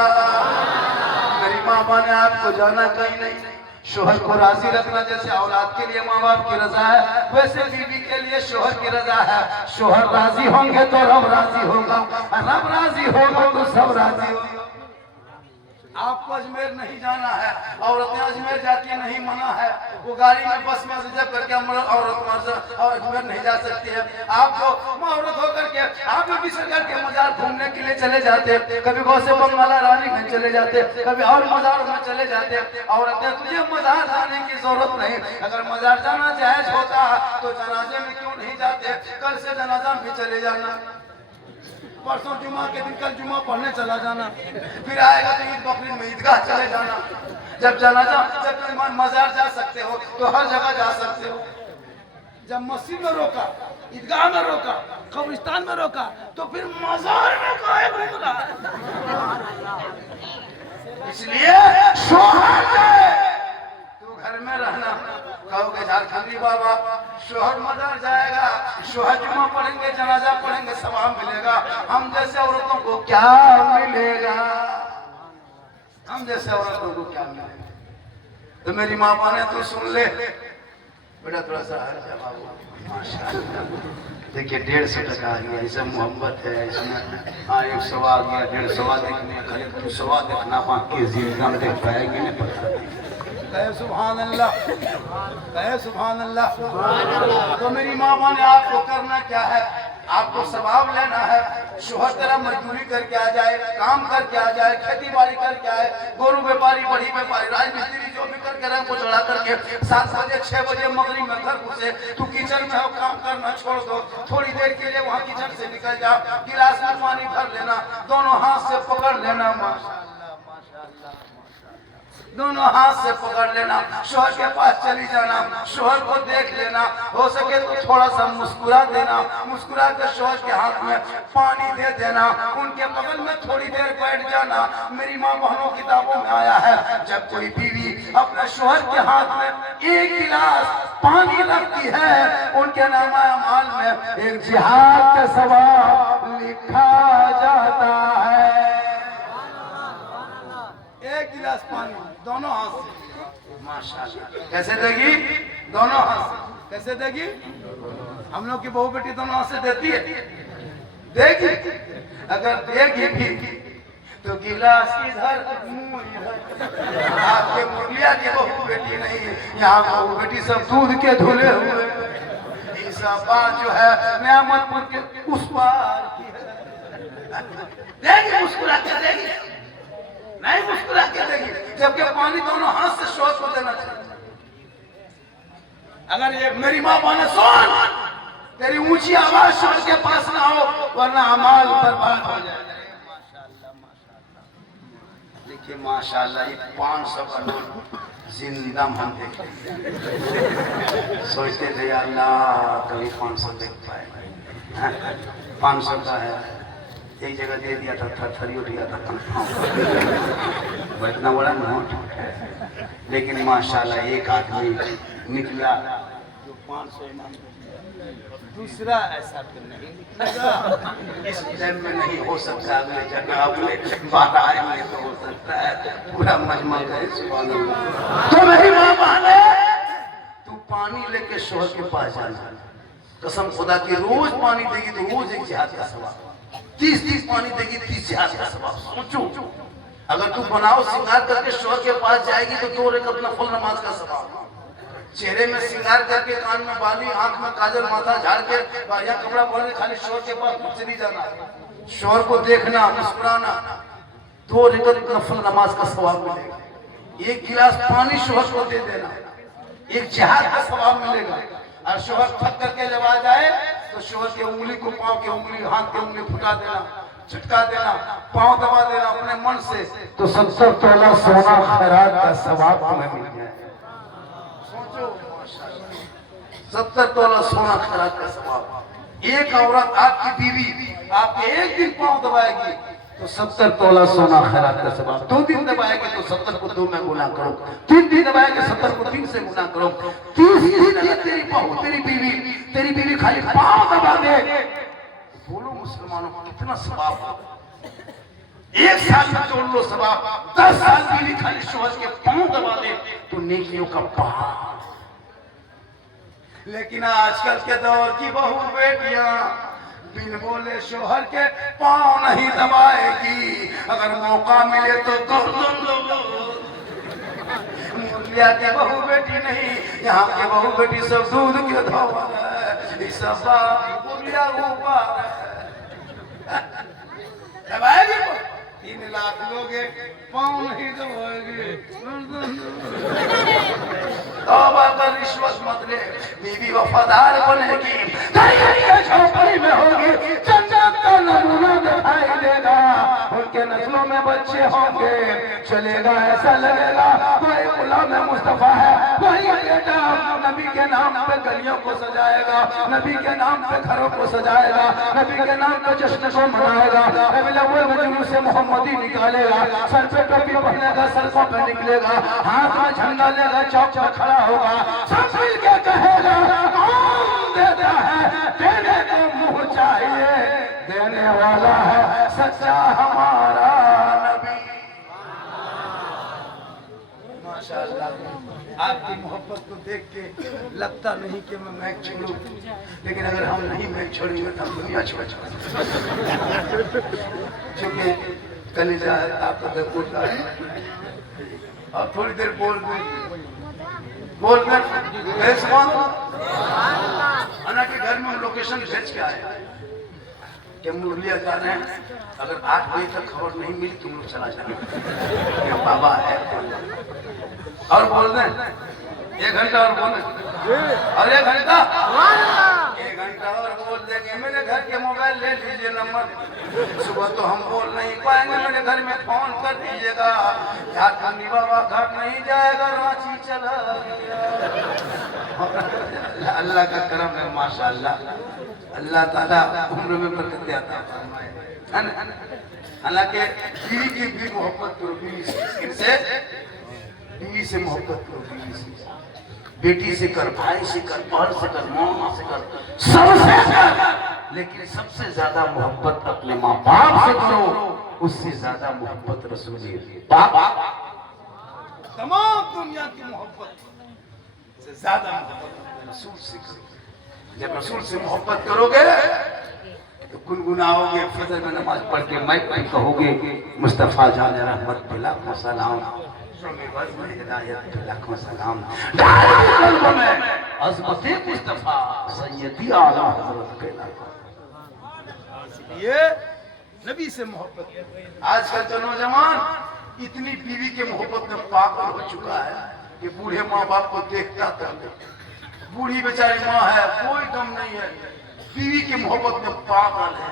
मेरी माँ बाप ने आपको जाना कहीं नहीं, शोहर को राजी रखना जैसे औलाद के लिए माँ बाप की रजा है, वैसे बीवी के लिए शोहर की रजा है। शोहर राजी होंगे तो रब राजी होगा, रब राजी होगा तो सब राजी होगा। आपको अजमेर नहीं जाना है, औरतें अजमेर जाती है, नहीं मना है। वो गाड़ी में बस में रिजर्व करके औरत और अजमेर नहीं जा सकती है। आप जो औरत होकर के आप भी सरकार के मजार घूमने के लिए चले जाते हैं, कभी गौसे बंगाला रानी में चले जाते, कभी और मजार में चले जाते। औरतें तुझे मजार जाने की जरूरत नहीं, अगर मजार जाना जायज होता तो जनाजे में क्यों नहीं जाते? कल से जनाजा में चले जाना, परसों जुमा के दिन कल जुमा पढ़ने चला जाना, फिर आएगा तो ईद बकरीद में ईदगाह चले जाना। जब जनाजा जब मजार जा सकते हो तो हर जगह जा सकते हो। जब मस्जिद में रोका, ईदगाह में रोका, कब्रिस्तान में रोका, तो फिर मजार में काहे घूम रहा है? इसलिए शोहर है तो घर में रहना। कहोगे झारखंडी बाबा शोहर मजार जाएगा, शोहर जुमा पढ़ेंगे, जनाजा पढ़ेंगे, सवाब मिलेगा, हम जैसे औरतों को क्या मिलेगा? हम जैसे औरतों को क्या मिलेगा? तो मेरी माँ ने तो सुन ले बेटा, थोड़ा सा हर जवाब। माशाअल्लाह देखिए 150 टका आ गया, ऐसा मोहब्बत है इसमें। हाँ 100 आ गया, 150 देखने खरीद 200 देखना, बाकी जिंदा में देख पाएंगे नहीं पता। कहे सुभान अल्लाह, कहे सुभान अल्लाह। तो मेरी माँ ने आपको करना क्या है? आपको सवाब लेना है। शोहर तेरा मजदूरी करके आ जाए, काम करके आ जाए, खेती बाड़ी करके आए, गोरू व्यापारी, बड़ी व्यापारी, राजमिस्त्री जो भी करके रंग को चढ़ा करके 7 बजे 6 बजे मगरिब में घर घुसे, तू किचन में हो, काम करना छोड़ दो, थोड़ी देर के लिए वहाँ किचन से निकल जा, गिलास में पानी भर लेना, दोनों हाथ से पकड़ लेना, माशाअल्लाह माशाअल्लाह, दोनों हाथ से पकड़ लेना, शोहर के पास चली जाना, शोहर को देख लेना, हो सके तो थोड़ा सा मुस्कुरा देना, मुस्कुरा कर शोहर के हाथ में पानी दे देना, उनके बगल में थोड़ी देर बैठ जाना। मेरी माँ बहनों किताबों में आया है, जब कोई बीवी अपने शोहर के हाथ में 1 गिलास पानी रखती है, उनके नामा अमाल में एक जिहाद का सवाब लिखा जाता है। 1 गिलास पानी दोनों हाथ से, माशाअल्लाह। कैसे देगी? दोनों हाथ से। कैसे देगी? हम लोग की बहू बेटी दोनों हाथ से देती है, देगी। अगर देगी भी तो गिलास इधर मुंह इधर। आपके मुरलिया की बहू बेटी नहीं, यहाँ बहू बेटी सब दूध के धुले हुए। ईसा बात जो है नियामतपुर के उस पार की है, देगी, मुस्कुरा के देगी, नहीं मुस्कुरा के देगी, जबकि पानी दोनों हाथ से शोहर को देना चाहिए। अगर ये मेरी माँ बने सुन, तेरी ऊंची आवाज शोहर के पास ना हो, वरना अमाल बर्बाद हो जाए। माशाअल्लाह माशाअल्लाह, देखिए माशाअल्लाह, ये 500 का नोट जिंदा हम देखते, सोचते थे अल्लाह कभी 500 देख पाए। 500 का है, एक जगह दे दिया था, थरथरी उठ गया था, इतना बड़ा नोट। लेकिन माशाल्लाह एक आदमी निकला जो 500 इनाम, दूसरा ऐसा तो नहीं निकलेगा। इस टाइम में नहीं हो सकता, अगले जगह अगले 12 में तो हो सकता है, पूरा मजमा करे। सुभान अल्लाह। तो मेरी माँ बहने, तू पानी लेके शोहर के पास जाना, कसम खुदा की रोज पानी देगी तो रोज एक जिहाद का सवाब, 30 पानी देगी 30 जिहाद का सवाब। सोचो अगर तू बनाओ श्रृंगार करके शोहर के पास जाएगी तो 2 रकात नफल नमाज का सवाब, चेहरे में श्रृंगार करके, कान में बाली, आंख में काजल, माथा झाड़ के, बढ़िया कपड़ा पहन के खाली शोहर के पास मुझसे नहीं जाना, शोहर को देखना, मुस्कुराना, 2 रकात नफल नमाज का सवाब मिलेगा। 1 गिलास पानी शोहर को दे देना, एक जिहाद का सवाब मिलेगा। और शोहर थक करके जब आ जाए तो शोहर की उंगली को, पाँव की उंगली, हाथ की उंगली फुटा देना, झटका देना, पाँव दबा देना अपने मन से, तो 70 तोला सोना खैरात का सवाब तुम्हें मिल जाए। सोचो 70 तोला सोना खैरात का सवाब। एक औरत आपकी बीवी आपके एक दिन पाँव दबाएगी तो 70 तोला सोना खैरात का सवाब। 2 दिन दबाएगी तो 70 को 2 में गुना करो, 3 दिन दबाएगी 70 को 3 से गुना करो, 30 दिन अगर तेरी बहू, तेरी बीवी खाली पाँव दबा दे, बोलो मुसलमानों कितना सवाब हो। 1 साल में जोड़ लो सवाब, 10 साल बीवी खाली शोहर के पाँव दबा दे तो नेकियों का पहाड़। लेकिन आजकल के दौर की बहू बेटियां बिन बोले शोहर के पाँव नहीं दबाएगी, अगर मौका मिले तो मुरलिया की बहू बेटी नहीं, यहाँ की बहू बेटी सब दूध के धोवा है, सब मुरलिया ऊपर दबाएगी। 3 लाख लोगे पाँव नहीं दबाएगी। तौबा कर, रिश्वत मत ले, बीवी वफादार बनेगी, झोपड़ी में होगी, जन्नत का नमूना दिखाई देगा, उनके नस्लों में बच्चे होंगे, चलेगा ऐसा लगेगा गुलाम मुस्तफा है, वही बेटा नबी के नाम पे गलियों को सजाएगा, नबी के नाम पे घरों को सजाएगा, नबी के नाम पे जश्न को मनाएगा, रबीउल अव्वल में जुलूस से मोहम्मदी निकालेगा, सर पे टोपी पहनेगा, सड़कों पे निकलेगा, हाथ में झंडा लेगा, चौक पर खड़ा होगा, सब मिल के कहेगा कौन देता है, देने को मुंह चाहिए, देने वाला है सच्चा हमारा नबी। माशाअल्लाह, आपकी मोहब्बत को देख के लगता नहीं कि मैं मैच छोड़ूं, लेकिन अगर हम नहीं मैच छोड़ेंगे तो हम दुनिया छोड़ चुके। कलीजा है आपका दरकोटा है, और थोड़ी देर बोल अन्ना के घर में हम लोकेशन भेज के आए कि मुरलिया जा रहे हैं, अगर 8 बजे तक खबर नहीं मिली तुम लोग चला जाना, बाबा है। और बोल दें 1 घंटा और बोले, और 1 घंटा और बोल देंगे। मेरे घर के मोबाइल ले लीजिए नंबर, सुबह तो हम बोल नहीं पाएंगे, मेरे घर में फोन कर दीजिएगा। झारखंडी बाबा घर नहीं जाएगा, रांची चला गया। अल्लाह का करम है माशाअल्लाह, अल्लाह ताला उम्र में बरकत देता है। हालांकि बीवी की भी मोहब्बत करो, बीवी से मोहब्बत करो, बीवी से, बेटी से कर, भाई से कर, बहन से कर, मामा से कर, सबसे कर, लेकिन सबसे ज्यादा मोहब्बत अपने माँ बाप से करो, उससे ज्यादा मोहब्बत रसूल पाक, तमाम दुनिया की मोहब्बत से ज्यादा मोहब्बत रसूल से करो। जब रसूल से मोहब्बत करोगे तो गुनगुनाओगे, फजर में नमाज पढ़ के मैं कहोगे मुस्तफा जान रहमत लाखों सलाम, लाखों सलाम, अज़मते मुस्तफा सैयदी आला हज़रत के लाखों। ये नबी से मोहब्बत। आजकल तो नौजवान इतनी बीवी के मोहब्बत में पागल हो चुका है कि बूढ़े माँ बाप को देखता था, बूढ़ी बेचारी माँ है, कोई दम नहीं है, बीवी के मोहब्बत में पागल है।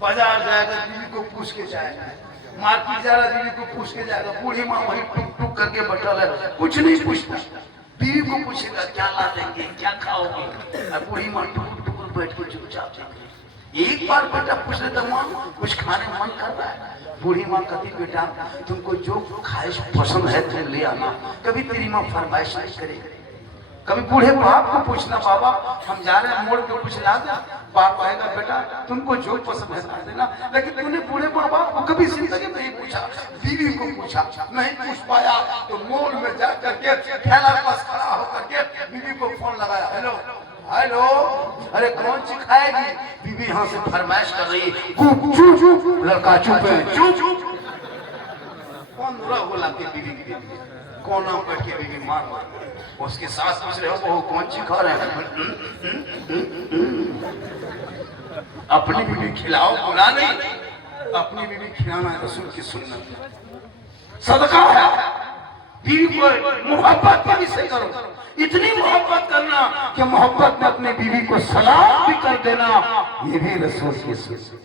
बाजार जाएगा बीवी को पूछ के जाएगा, मार्केट जा रहा बीवी को पूछ के जाएगा, बूढ़ी माँ वही टुक टुक करके बैठल है, कुछ नहीं पूछता, बीवी को पूछेगा क्या ला देंगे, क्या खाओगे, और बूढ़ी माँ टुक टुक बैठ के चुपचाप देख रही। एक बार बेटा पूछ लेता माँ कुछ खाने मन कर रहा है, बूढ़ी माँ कहती बेटा तुमको जो ख्वाहिश पसंद है तुम ले आना, कभी तेरी माँ फरमाइश नहीं करेगी। कभी बूढ़े बाप को पूछना बाबा हम जा रहे हैं मोड़ पे कुछ ला दे, बाप कहेगा बेटा तुमको जो पसंद है ला देना, लेकिन तूने बूढ़े माँ बाप को कभी जिंदगी में नहीं पूछा, बीवी को पूछा, नहीं पूछ पाया तो मोड़ में जा करके ठेला पास खड़ा होकर के बीवी को फोन लगाया, हेलो हेलो, अरे कौन सी खाएगी, बीवी यहाँ से फरमाइश कर रही, लड़का चुप है, चुप कौन बोला के बीवी की कौन नाम बैठ के बीवी मार मार, उसके साथ पूछ रहे हो वो कौन सी खा रहे हैं, अपनी बीवी खिलाओ, बुरा नहीं, अपनी बीवी खिलाना रसूल की सुन्नत, सदका है। बीवी को मोहब्बत भी से करो, इतनी मोहब्बत करना कि मोहब्बत में अपनी बीवी को सलाम भी कर देना, ये भी रसूल की सुन्नत।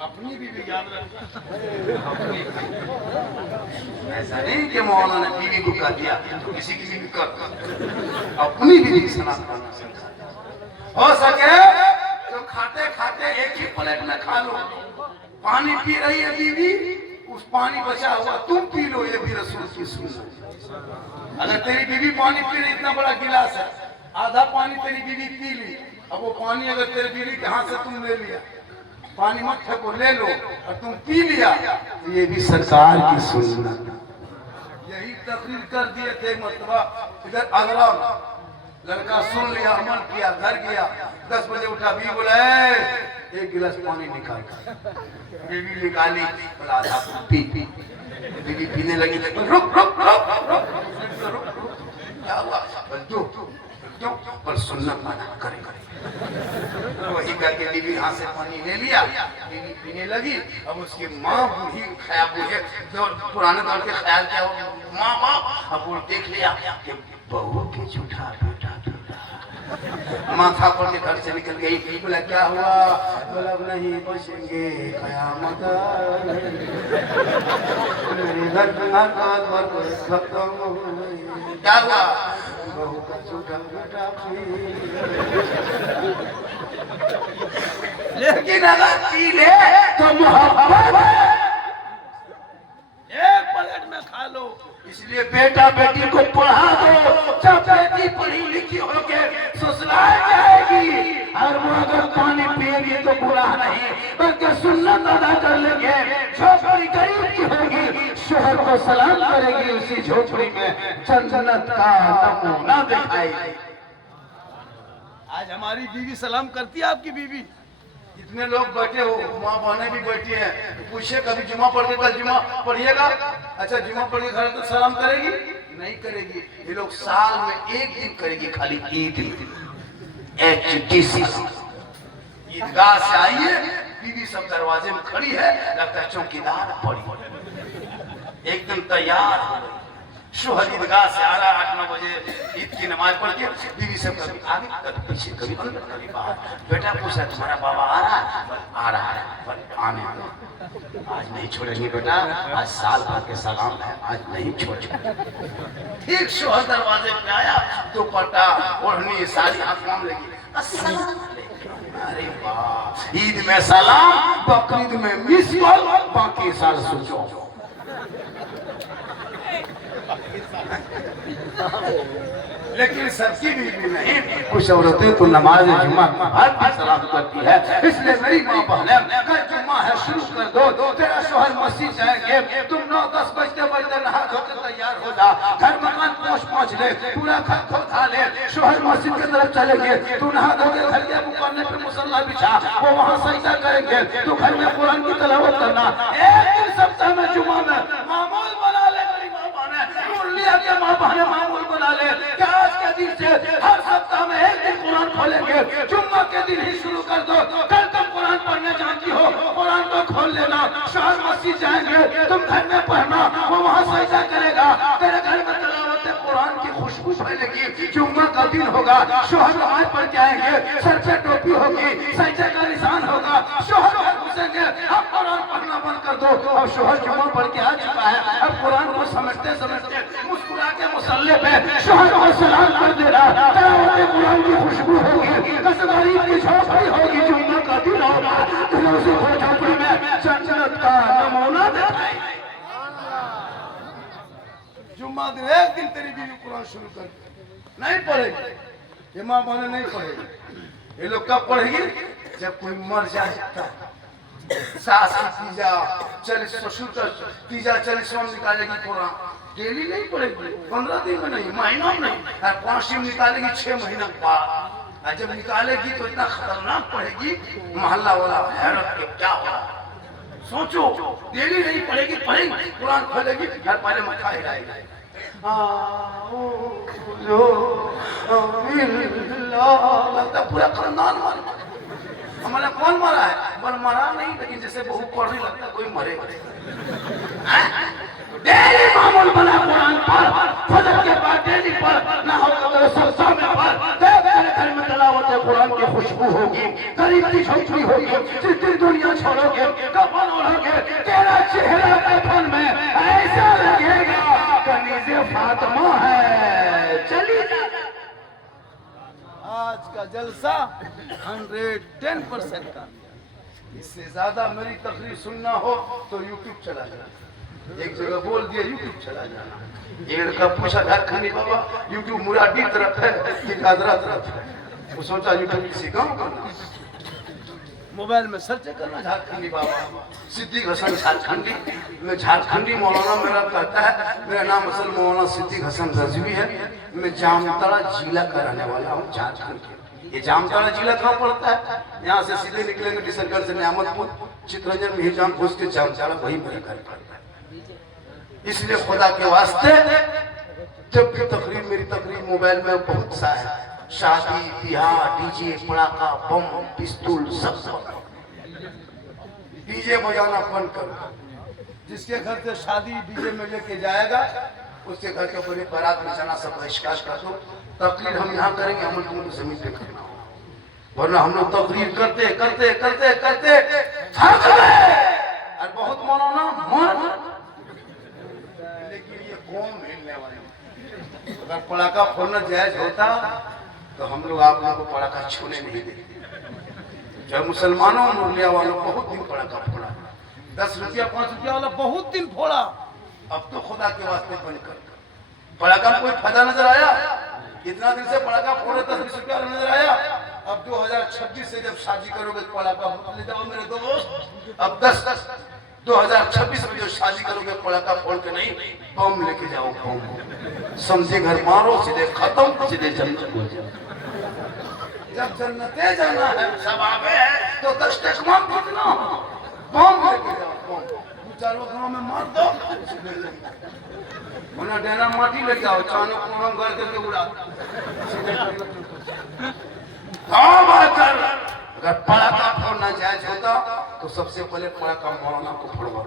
अपनी बीवी याद रखना, ऐसा नहीं कि मौलाना ने बीवी को कह दिया तो किसी की बीवी कर, अपनी बीवी सलाम करना। हो सके तो खाते खाते एक ही प्लेट में खा लो, पानी पी रही है बीवी, उस पानी बचा हुआ तुम पी लो, ये भी रसूल की सुन्नत। अगर तेरी बीवी पानी पी रही, इतना बड़ा गिलास है, आधा पानी तेरी बीवी पी ली, अब वो पानी अगर तेरी बीवी के हाथ से तुम ले लिया, पानी मत फेंको, ले लो और तुम पी लिया, तो ये भी सरकार की सुन्नत। यही तकरीर कर दिए थे मतलब इधर अगला लड़का सुन लिया, अमल किया, घर गया, 10 बजे उठा, भी बोला एक गिलास पानी निकाल, बीवी निकाली, आधा पी, बीवी पीने लगी, रुक रुक रुक रुक, क्या हुआ, क्यों पर सुन्नत मना करे, वही करके बीवी हाथ से पानी ले लिया, बीवी पीने लगी। अब उसकी माँ बूढ़ी ख्याल बूढ़े जो पुराने दौर के ख्याल क्या हो, माँ अब वो देख लिया कि बहू के झूठा बेटा, माथा पर के घर से निकल गई, बोला क्या हुआ, बोला नहीं बचेंगे कयामत, मेरे घटना का दौर खत्म हो गई। क्या हुआ? बहू का झूठा बेटा लेकिन अगर पी ले तो मोहब्बत एक पलट में खा लो। इसलिए बेटा बेटी को पढ़ा दो। जब बेटी पढ़ी लिखी होके ससुराल जाएगी और वो अगर पानी पिएगी तो बुरा नहीं बल्कि सुन्नत अदा कर लेंगे। झोपड़ी गरीब की होगी, शोहर को सलाम करेगी, उसी झोपड़ी में जन्नत का नमूना दिखाएगी। आज हमारी बीवी सलाम करती है। आपकी बीवी? जितने लोग बैठे हो, माँ बहनें भी बैठी हैं, तो पूछिए कभी जुमा पढ़ के कल जुमा पढ़िएगा? अच्छा जुमा पढ़ के घर तो सलाम करेगी? नहीं करेगी। ये लोग साल में एक दिन करेगी, खाली ईद। ईदगाह से आइए, बीवी सब दरवाजे में खड़ी है, लगता है चौकीदार पड़ी एकदम तैयार हो गई। शोहर ईदगाह से आ रहा 8-9 बजे ईद की नमाज पढ़ के, बीवी सब कभी आगे कभी पीछे कभी अंदर कभी बाहर। बेटा पूछा तुम्हारा बाबा आ रहा है? आ रहा है। आने दो, आज नहीं छोड़ेंगे बेटा, आज साल भर के सलाम है, आज नहीं छोड़ेंगे। ठीक शोहर दरवाजे पे आया, दुपट्टा ओढ़नी सारी हाथ काम लगी, अस्सलाम वालेकुम। अरे वाह, ईद में सलाम, बकरीद में मिस कॉल, बाकी साल सोचो। लेकिन सबकी बीवी नहीं, कुछ औरतें तो नमाज जुमा हर भी सलाम करती है। इसलिए मेरी माँ बहनें, कल जुम्मा है, शुरू कर दो। तेरा शोहर मस्जिद जाएंगे, तुम 9-10 बजते नहा धो के तैयार हो जा, घर मकान पहुँच ले, पूरा घर खा ले, शोहर मस्जिद की तरफ चलेंगे, तू नहा धो के घर के मुकाने पे मुसल्ला बिछा, वो वहाँ सजदा करेंगे, तू घर में कुरान की तिलावत करना। एक दिन सप्ताह में जुम्मा में मामूल बना ले। के माँ बहने मामूल बना ले कि आज के दिन से हर सप्ताह में एक दिन कुरान खोलेंगे, जुम्मा के दिन ही शुरू कर दो। कल तुम कुरान पढ़ने जानती हो, कुरान को खोल लेना। शहर मस्जिद जाएंगे, तुम घर में पढ़ना, वो वहाँ सजदा करेगा, तेरे घर में तिलावत कुरान की खुशबू फैलेगी। जुम्मा का दिन होगा, शोहर नमाज पढ़ के आएंगे, सर पे टोपी होगी, सजदे का निशान होगा, शोहर घर घुसेंगे, अब कुरान पढ़ना बंद कर दो। अब शोहर जुम्मा पढ़ के आ चुका है, अब कुरान को समझते समझते मुस्कुरा के मुसल्ले पे शोहर को सलाम कर देना। तिलावत कुरान की खुशबू होगी, गरीब की झोपड़ी होगी, जुम्मा का दिन होगा, उसी झोपड़ी में जन्नत का नमूना दिखाएगी। जुम्मा दिन एक दिन तेरी बीवी कुरान शुरू कर नहीं पढ़ेगी, ये माँ बहने नहीं पढ़ेगी। ये लोग कब पढ़ेगी? जब कोई मर जाए। सास की तीजा 40 ससुर का तीजा 40वां निकालेगी कुरान। डेली नहीं पढ़ेगी, 15 दिन में नहीं, महीनों में नहीं, 5 दिन निकालेगी 6 महीना बाद। जब निकालेगी तो इतना खतरनाक पढ़ेगी, मोहल्ला वाला हैरत के क्या होगा सोचो। डेली नहीं पढ़ेगी, पढ़ेगी कुरान खोलेगी, घर पहले मथा हिलाएगी, लगता पूरा खानदान मारा। हमारा कौन मरा है? पर मरा नहीं, लेकिन जैसे बहू पढ़ने लगता कोई मरे। डेली मामूल बना कुरान पढ़, फजर के बाद डेली पढ़, ना होगा तो सप्ताह में पढ़। तेरे घर में तिलावत कुरान की खुशबू होगी, गरीब की झोपड़ी होगी, जितनी दुनिया छोड़ोगे, कफन ओढ़ोगे, तेरा चेहरा कफन में ऐसा लगेगा कनीज़े फातिमा है। चलिए आज का जलसा 110% का। इससे ज्यादा मेरी तकरीर सुनना हो तो यूट्यूब चला जाना। एक जगह बोल दिया यूट्यूब चला जाना। एक लड़का पूछा झारखंडी बाबा यूट्यूब मुरादी तरफ है कि गादरा तरफ है? वो सोचा यूट्यूब किसी गाँव करना, मोबाइल में सर्च करना झारखंडी बाबा सिद्दीक हसन झारखंडी। मैं झारखंडी मौलाना मेरा कहता है, मेरा नाम असल मौलाना सिद्दीक हसन रजवी है। मैं जामताड़ा जिला का रहने वाला हूँ, झारखंड के। ये जामताड़ा जिला कहाँ पड़ता है? यहाँ से सीधे निकलेंगे किशनगढ़ से नियामतपुर, चितरंजन मिहिजाम घुस के जामताड़ा वही मेरे घर पड़ता है। इसलिए खुदा के वास्ते जब भी तकरीर, मेरी तकरीर मोबाइल में बहुत सा है, शादी ब्याह डीजे पड़ाका बम पिस्तौल सब। डीजे बजाना बंद करो। जिसके घर से शादी डीजे में लेके जाएगा उसके घर के ऊपर बारात निशाना सब बहिष्कार कर दो। तकरीर हम यहाँ करेंगे, हम लोग जमीन पे करना हो, वरना हम लोग तकरीर करते करते करते करते थक गए। और बहुत मौलाना कौन हिलने वाली। अगर पड़ाका फोड़ना जायज होता तो हम लोग आप लोगों को पड़ाका छूने नहीं देते। जब मुसलमानों मुरलिया वालों बहुत दिन पड़ाका फोड़ा, 10 रुपया 5 रुपया वाला बहुत दिन फोड़ा। अब तो खुदा के वास्ते बंद कर। पड़ाका में कोई फायदा नजर आया? इतना दिन से पड़ाका फोड़े 10-20 रुपया नजर आया। अब 2026 से जब शादी करोगे पड़ाका ले जाओ मेरे दोस्त। अब 2026 में जो शादी करोगे पड़ाका फोड़ के नहीं, बम लेके जाओ। बम समझे घर मारो, सीधे खत्म, सीधे जन्नत हो जाओ। जब जन्नते जाना है सब आगे है तो 10 टकमा कितना बम लेके जाओ। बम 2-4 गाँव में मार दो, उन्हें डेना माटी ले जाओ, चांद को घर करके उड़ा। अगर पड़ाका फोड़ना जायज होता तो सबसे पहले पड़ाका मौलाना को फोड़वा।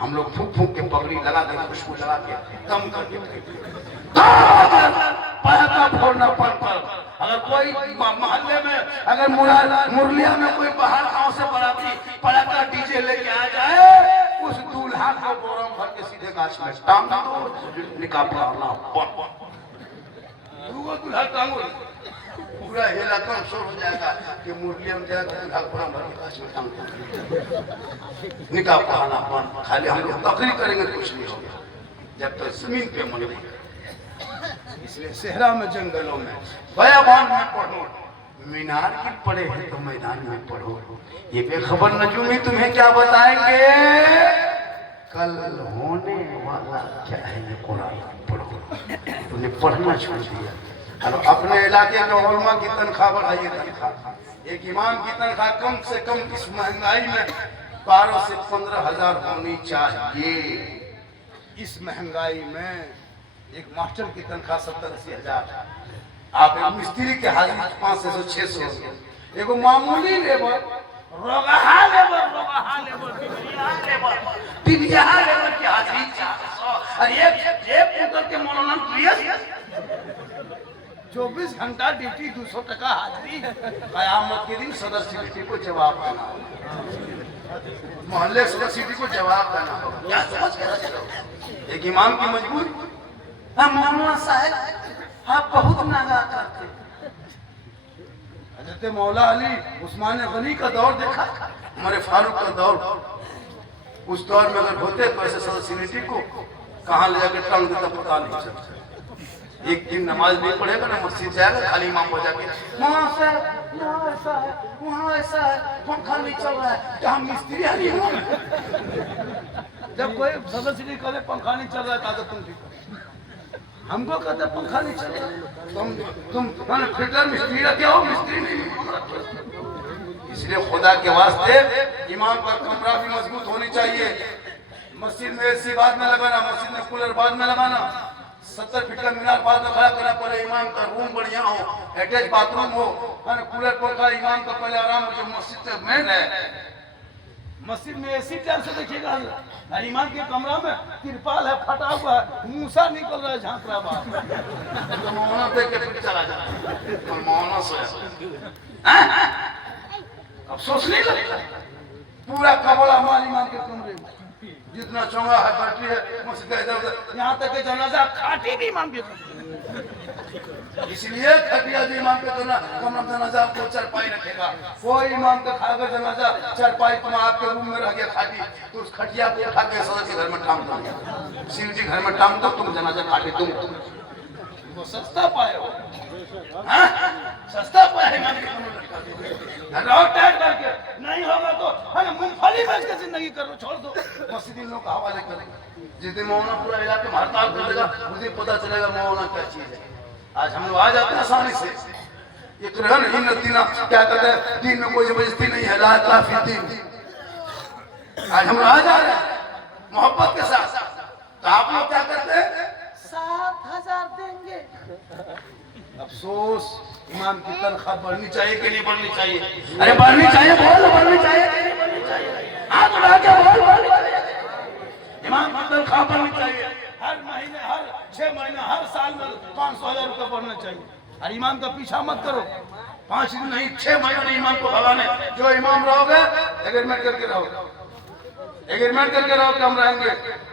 हम लोग फूक फूक के पगड़ी लगा के, खुशबू लगा के, दम करके पड़ाका फोड़ना पड़ता। अगर कोई मोहल्ले में, अगर मुरलिया में कोई बाहर गांव से बराती पड़ाका डीजे लेके आ जाए, उस दूल्हा को बोरम भर के सीधे गाछ में टांग दो, निकाह पढ़ाना दूल्हा टांगो, पूरा इलाका शोर हो जाएगा कि मुरलिया में जाएगा दूल्हा बोरम भर के गाछ में टांग दो, निकाह पढ़ाना बंद। खाली हम लोग तकरीर करेंगे कुछ नहीं होगा जब तक जमीन पे मने। इसलिए सेहरा में, जंगलों में, बयाबान में पढ़ो, मीनार की पढ़े हैं तो मैदान में पढ़ो। ये बेखबर नजूमी तुम्हें क्या बताएंगे? कल होने वाला क्या है ये कुरान पढ़ो। तुमने पढ़ना छोड़ दिया। अब अपने इलाके के उलमा की तनख्वाह बढ़ाइए। तनख्वाह एक इमाम की तनख्वाह कम से कम इस महंगाई में 12 से 15 हजार होनी चाहिए। इस महंगाई में एक मास्टर की तनख्वाह 70-80 हजार। आप एक मिस्त्री के हाजिरी 500-600, एगो मामूली लेबर, रोगाहा लेबर की हाजिरी 400। और एक कुंटल के मौलाना 24 घंटा ड्यूटी, 200 टका हाजिरी। कयामत के दिन सदर सिटी को जवाब देना होगा, मोहल्ले सदर सिटी को जवाब देना होगा। क्या समझ के एक इमाम की मजबूरी। मौलाना साहब आप बहुत नागा करते। हजरत मौला अली उस्मान गनी का दौर देखा, हमारे फारूक का दौर। उस दौर में अगर होते तो ऐसे सदस्यनिटी को कहाँ ले जाकर टांग देता पता नहीं चलता। एक दिन नमाज नहीं पढ़ेगा ना, मस्जिद जाएगा, खाली इमाम बजा के वहाँ ऐसा है, वहाँ ऐसा है, पंखा नहीं चल रहा है, जहाँ मिस्त्री आ रही है। जब कोई सदस्य करे पंखा नहीं चल रहा है तो तुम ठीक हमको कहते पंखा नहीं चल रहा, तुम फिल्टर मिस्त्री रखे हो, मिस्त्री नहीं। इसलिए खुदा के वास्ते इमाम का कमरा भी मजबूत होनी चाहिए। मस्जिद में एसी बाद में लगाना, मस्जिद में कूलर बाद में लगाना, 70 फीट का मीनार बाद में खड़ा करना। पहले इमाम का रूम बढ़िया हो, अटैच बाथरूम हो, कूलर पंखा इमाम का पहले आराम हो। जो मस्जिद से मेन है, मस्जिद में एसी टाइम से देखिएगा, इमाम के कमरा में तिरपाल है, फटा हुआ है, मूसा निकल रहा है, झांक रहा है। तो मौलाना देख के फिर चला जाता, मौलाना सोया। अफसोस नहीं लगता। पूरा कमरा हमारे इमाम के कमरे में, जितना चौंगा है बैठी है मस्जिद का इधर, यहाँ तक के जनाजा खाटी भी इमाम के। इसलिए खटिया जो इमाम के कमरा जनाजा को चरपाई रखेगा। कोई इमाम का खाकर जनाजा चरपाई तुम आपके रूम में रह गया खाटी, तो उस खटिया को उठा के सदस्य घर में टांग दो, शिवजी घर में टांग दो, तुम जनाजा खाटी तुम वो सस्ता पाए हो। सस्ता पाए इमाम के करके नहीं होगा तो मूंगफली बेच के जिंदगी करो, छोड़ दो। मस्जिद लोग का हवाले करेंगे। जिस दिन मौलाना पूरा इलाके में हड़ताल कर देगा, उस दिन पता चलेगा मौलाना क्या चीज है। आज हम लोग आ जाते हैं आसानी से। ये तो है ना दीना, क्या कहते हैं, दीन में कोई जबरदस्ती नहीं है, ला इक्राह फी दीन। आज हम लोग आ जा रहे हैं मोहब्बत के साथ, तो आप लोग क्या करते हैं, 7,000 देंगे। अफसोस, इमाम की तनख्वाह बढ़नी चाहिए कि नहीं बढ़नी चाहिए? अरे बढ़नी चाहिए, बोल बढ़नी चाहिए कि नहीं बढ़नी चाहिए? हाथ उठा के बोल बढ़नी चाहिए। इमाम की तनख्वाह बढ़नी चाहिए, हर महीने, हर 6 महीने, हर साल में 500,000 रुपये बढ़ना चाहिए। और इमाम का पीछा मत करो, 5 दिन नहीं 6 महीने इमाम को भगाने। जो इमाम रहोगे एग्रीमेंट करके रहोगे, एग्रीमेंट करके रहो कि हम रहेंगे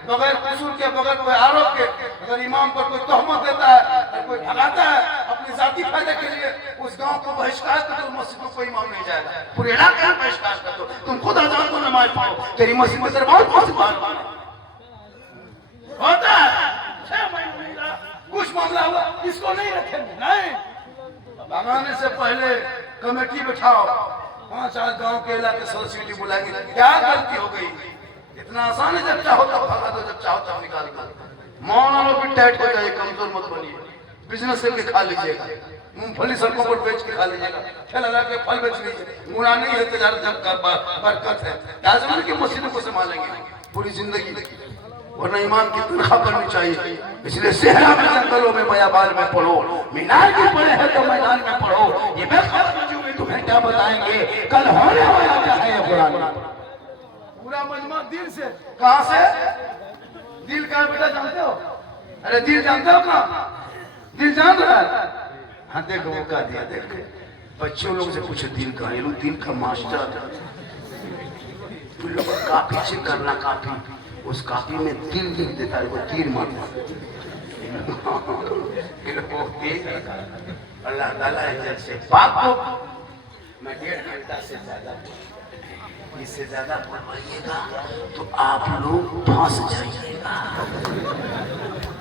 बगैर कसूर के, बगैर कोई आरोप के। अगर इमाम पर कोई तोहमत देता है और कोई भगाता है अपने जाति फायदे के लिए, उस गांव को बहिष्कार कर दो, मस्जिद में कोई इमाम नहीं जाएगा, पूरे इलाके में बहिष्कार कर दो। तुम खुद आजाद को नमाज पढ़ो, तेरी मस्जिद में तेरे बहुत मुसलमान होता है। 6 महीने कुछ मामला हुआ, इसको नहीं रखेंगे, नहीं। भगाने से पहले कमेटी बिठाओ, 5-8 गांव के इलाके सोसाइटी बुलाएंगे, क्या गलती हो गई। इतना आसान है, जब चाहो तब भगा दो, जब चाहो तब निकाल दो। मौन और भी टाइट हो जाए, कमजोर मत बनिए। बिजनेस करके खा लीजिएगा, मूंगफली सड़कों पर बेच के खा लीजिएगा, ठेला लगा के फल बेच लीजिए, गुनाह नहीं है, तजारत जब कर बरकत है। क्या समझ के मस्जिदों को संभालेंगे पूरी जिंदगी, वरना ईमान की तनख्वाह करनी चाहिए। इसलिए सेहरा में, जंगलों में, बयाबान में पढ़ो, मीनार की पढ़े है तो मैदान में पढ़ो। ये बेखबर नजूमी तुम्हें क्या बताएंगे, कल होने वाला क्या है ये कुरान। पूरा मजमा दिल से, कहां से? दिल का बेटा जानते हो? अरे दिल जानते हो कहां? दिल जान रहा है? हाँ देखो वो कह दिया, देख बच्चों लोग से पूछो दिल का, ये लोग दिल का मास्टर। तुम लोग काफी चेक करना, काफी उस काफी में दिल लिख देता है, वो तीर मारता। अल्लाह ताला जैसे बाप को मैं 1.5 घंटा से ज्यादा, इससे ज्यादा पढ़वाइएगा तो आप लोग फंस जाइएगा,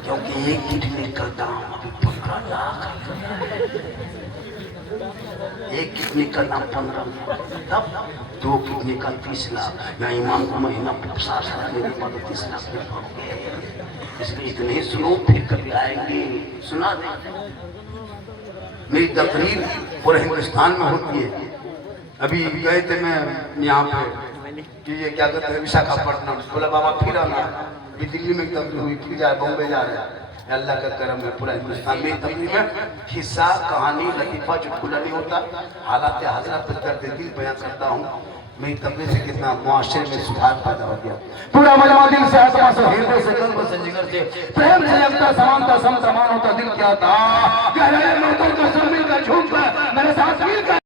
क्योंकि एक किडनी का दाम अभी 15 लाख है। एक किडनी का दाम 15 लाख, तब 2 किडनी का 30 लाख। या इमाम को महीना 60 लाख देने के बाद 30 लाख में पाओगे। इसलिए इतने सुनो, फिर कभी आएंगे सुना दे। मेरी तकरीर पूरे हिंदुस्तान में होती है। अभी गए थे मैं यहाँ पे कि ये क्या कहते हैं विशाखापट्टनम, बोला बाबा फिर आना। अभी दिल्ली में तकरीर हुई, फिर जा बॉम्बे जा रहे हैं। अल्लाह का करम है, पूरा हिंदुस्तान में तकरीर में हिस्सा, कहानी, लतीफा, चुटकुला नहीं होता, हालात हजरत दर्द दिल बयां करता हूँ। मेरी तकरीर से कितना मुआशरे में सुधार पैदा हो गया। पूरा मजमा दिल से, आत्मा से, हृदय से, कल्ब से, जिगर से, प्रेम से लगता, समानता, सम समान होता, दिल क्या था, गहराई में उतर कर, सब मिलकर, झूम कर, मेरे साथ मिलकर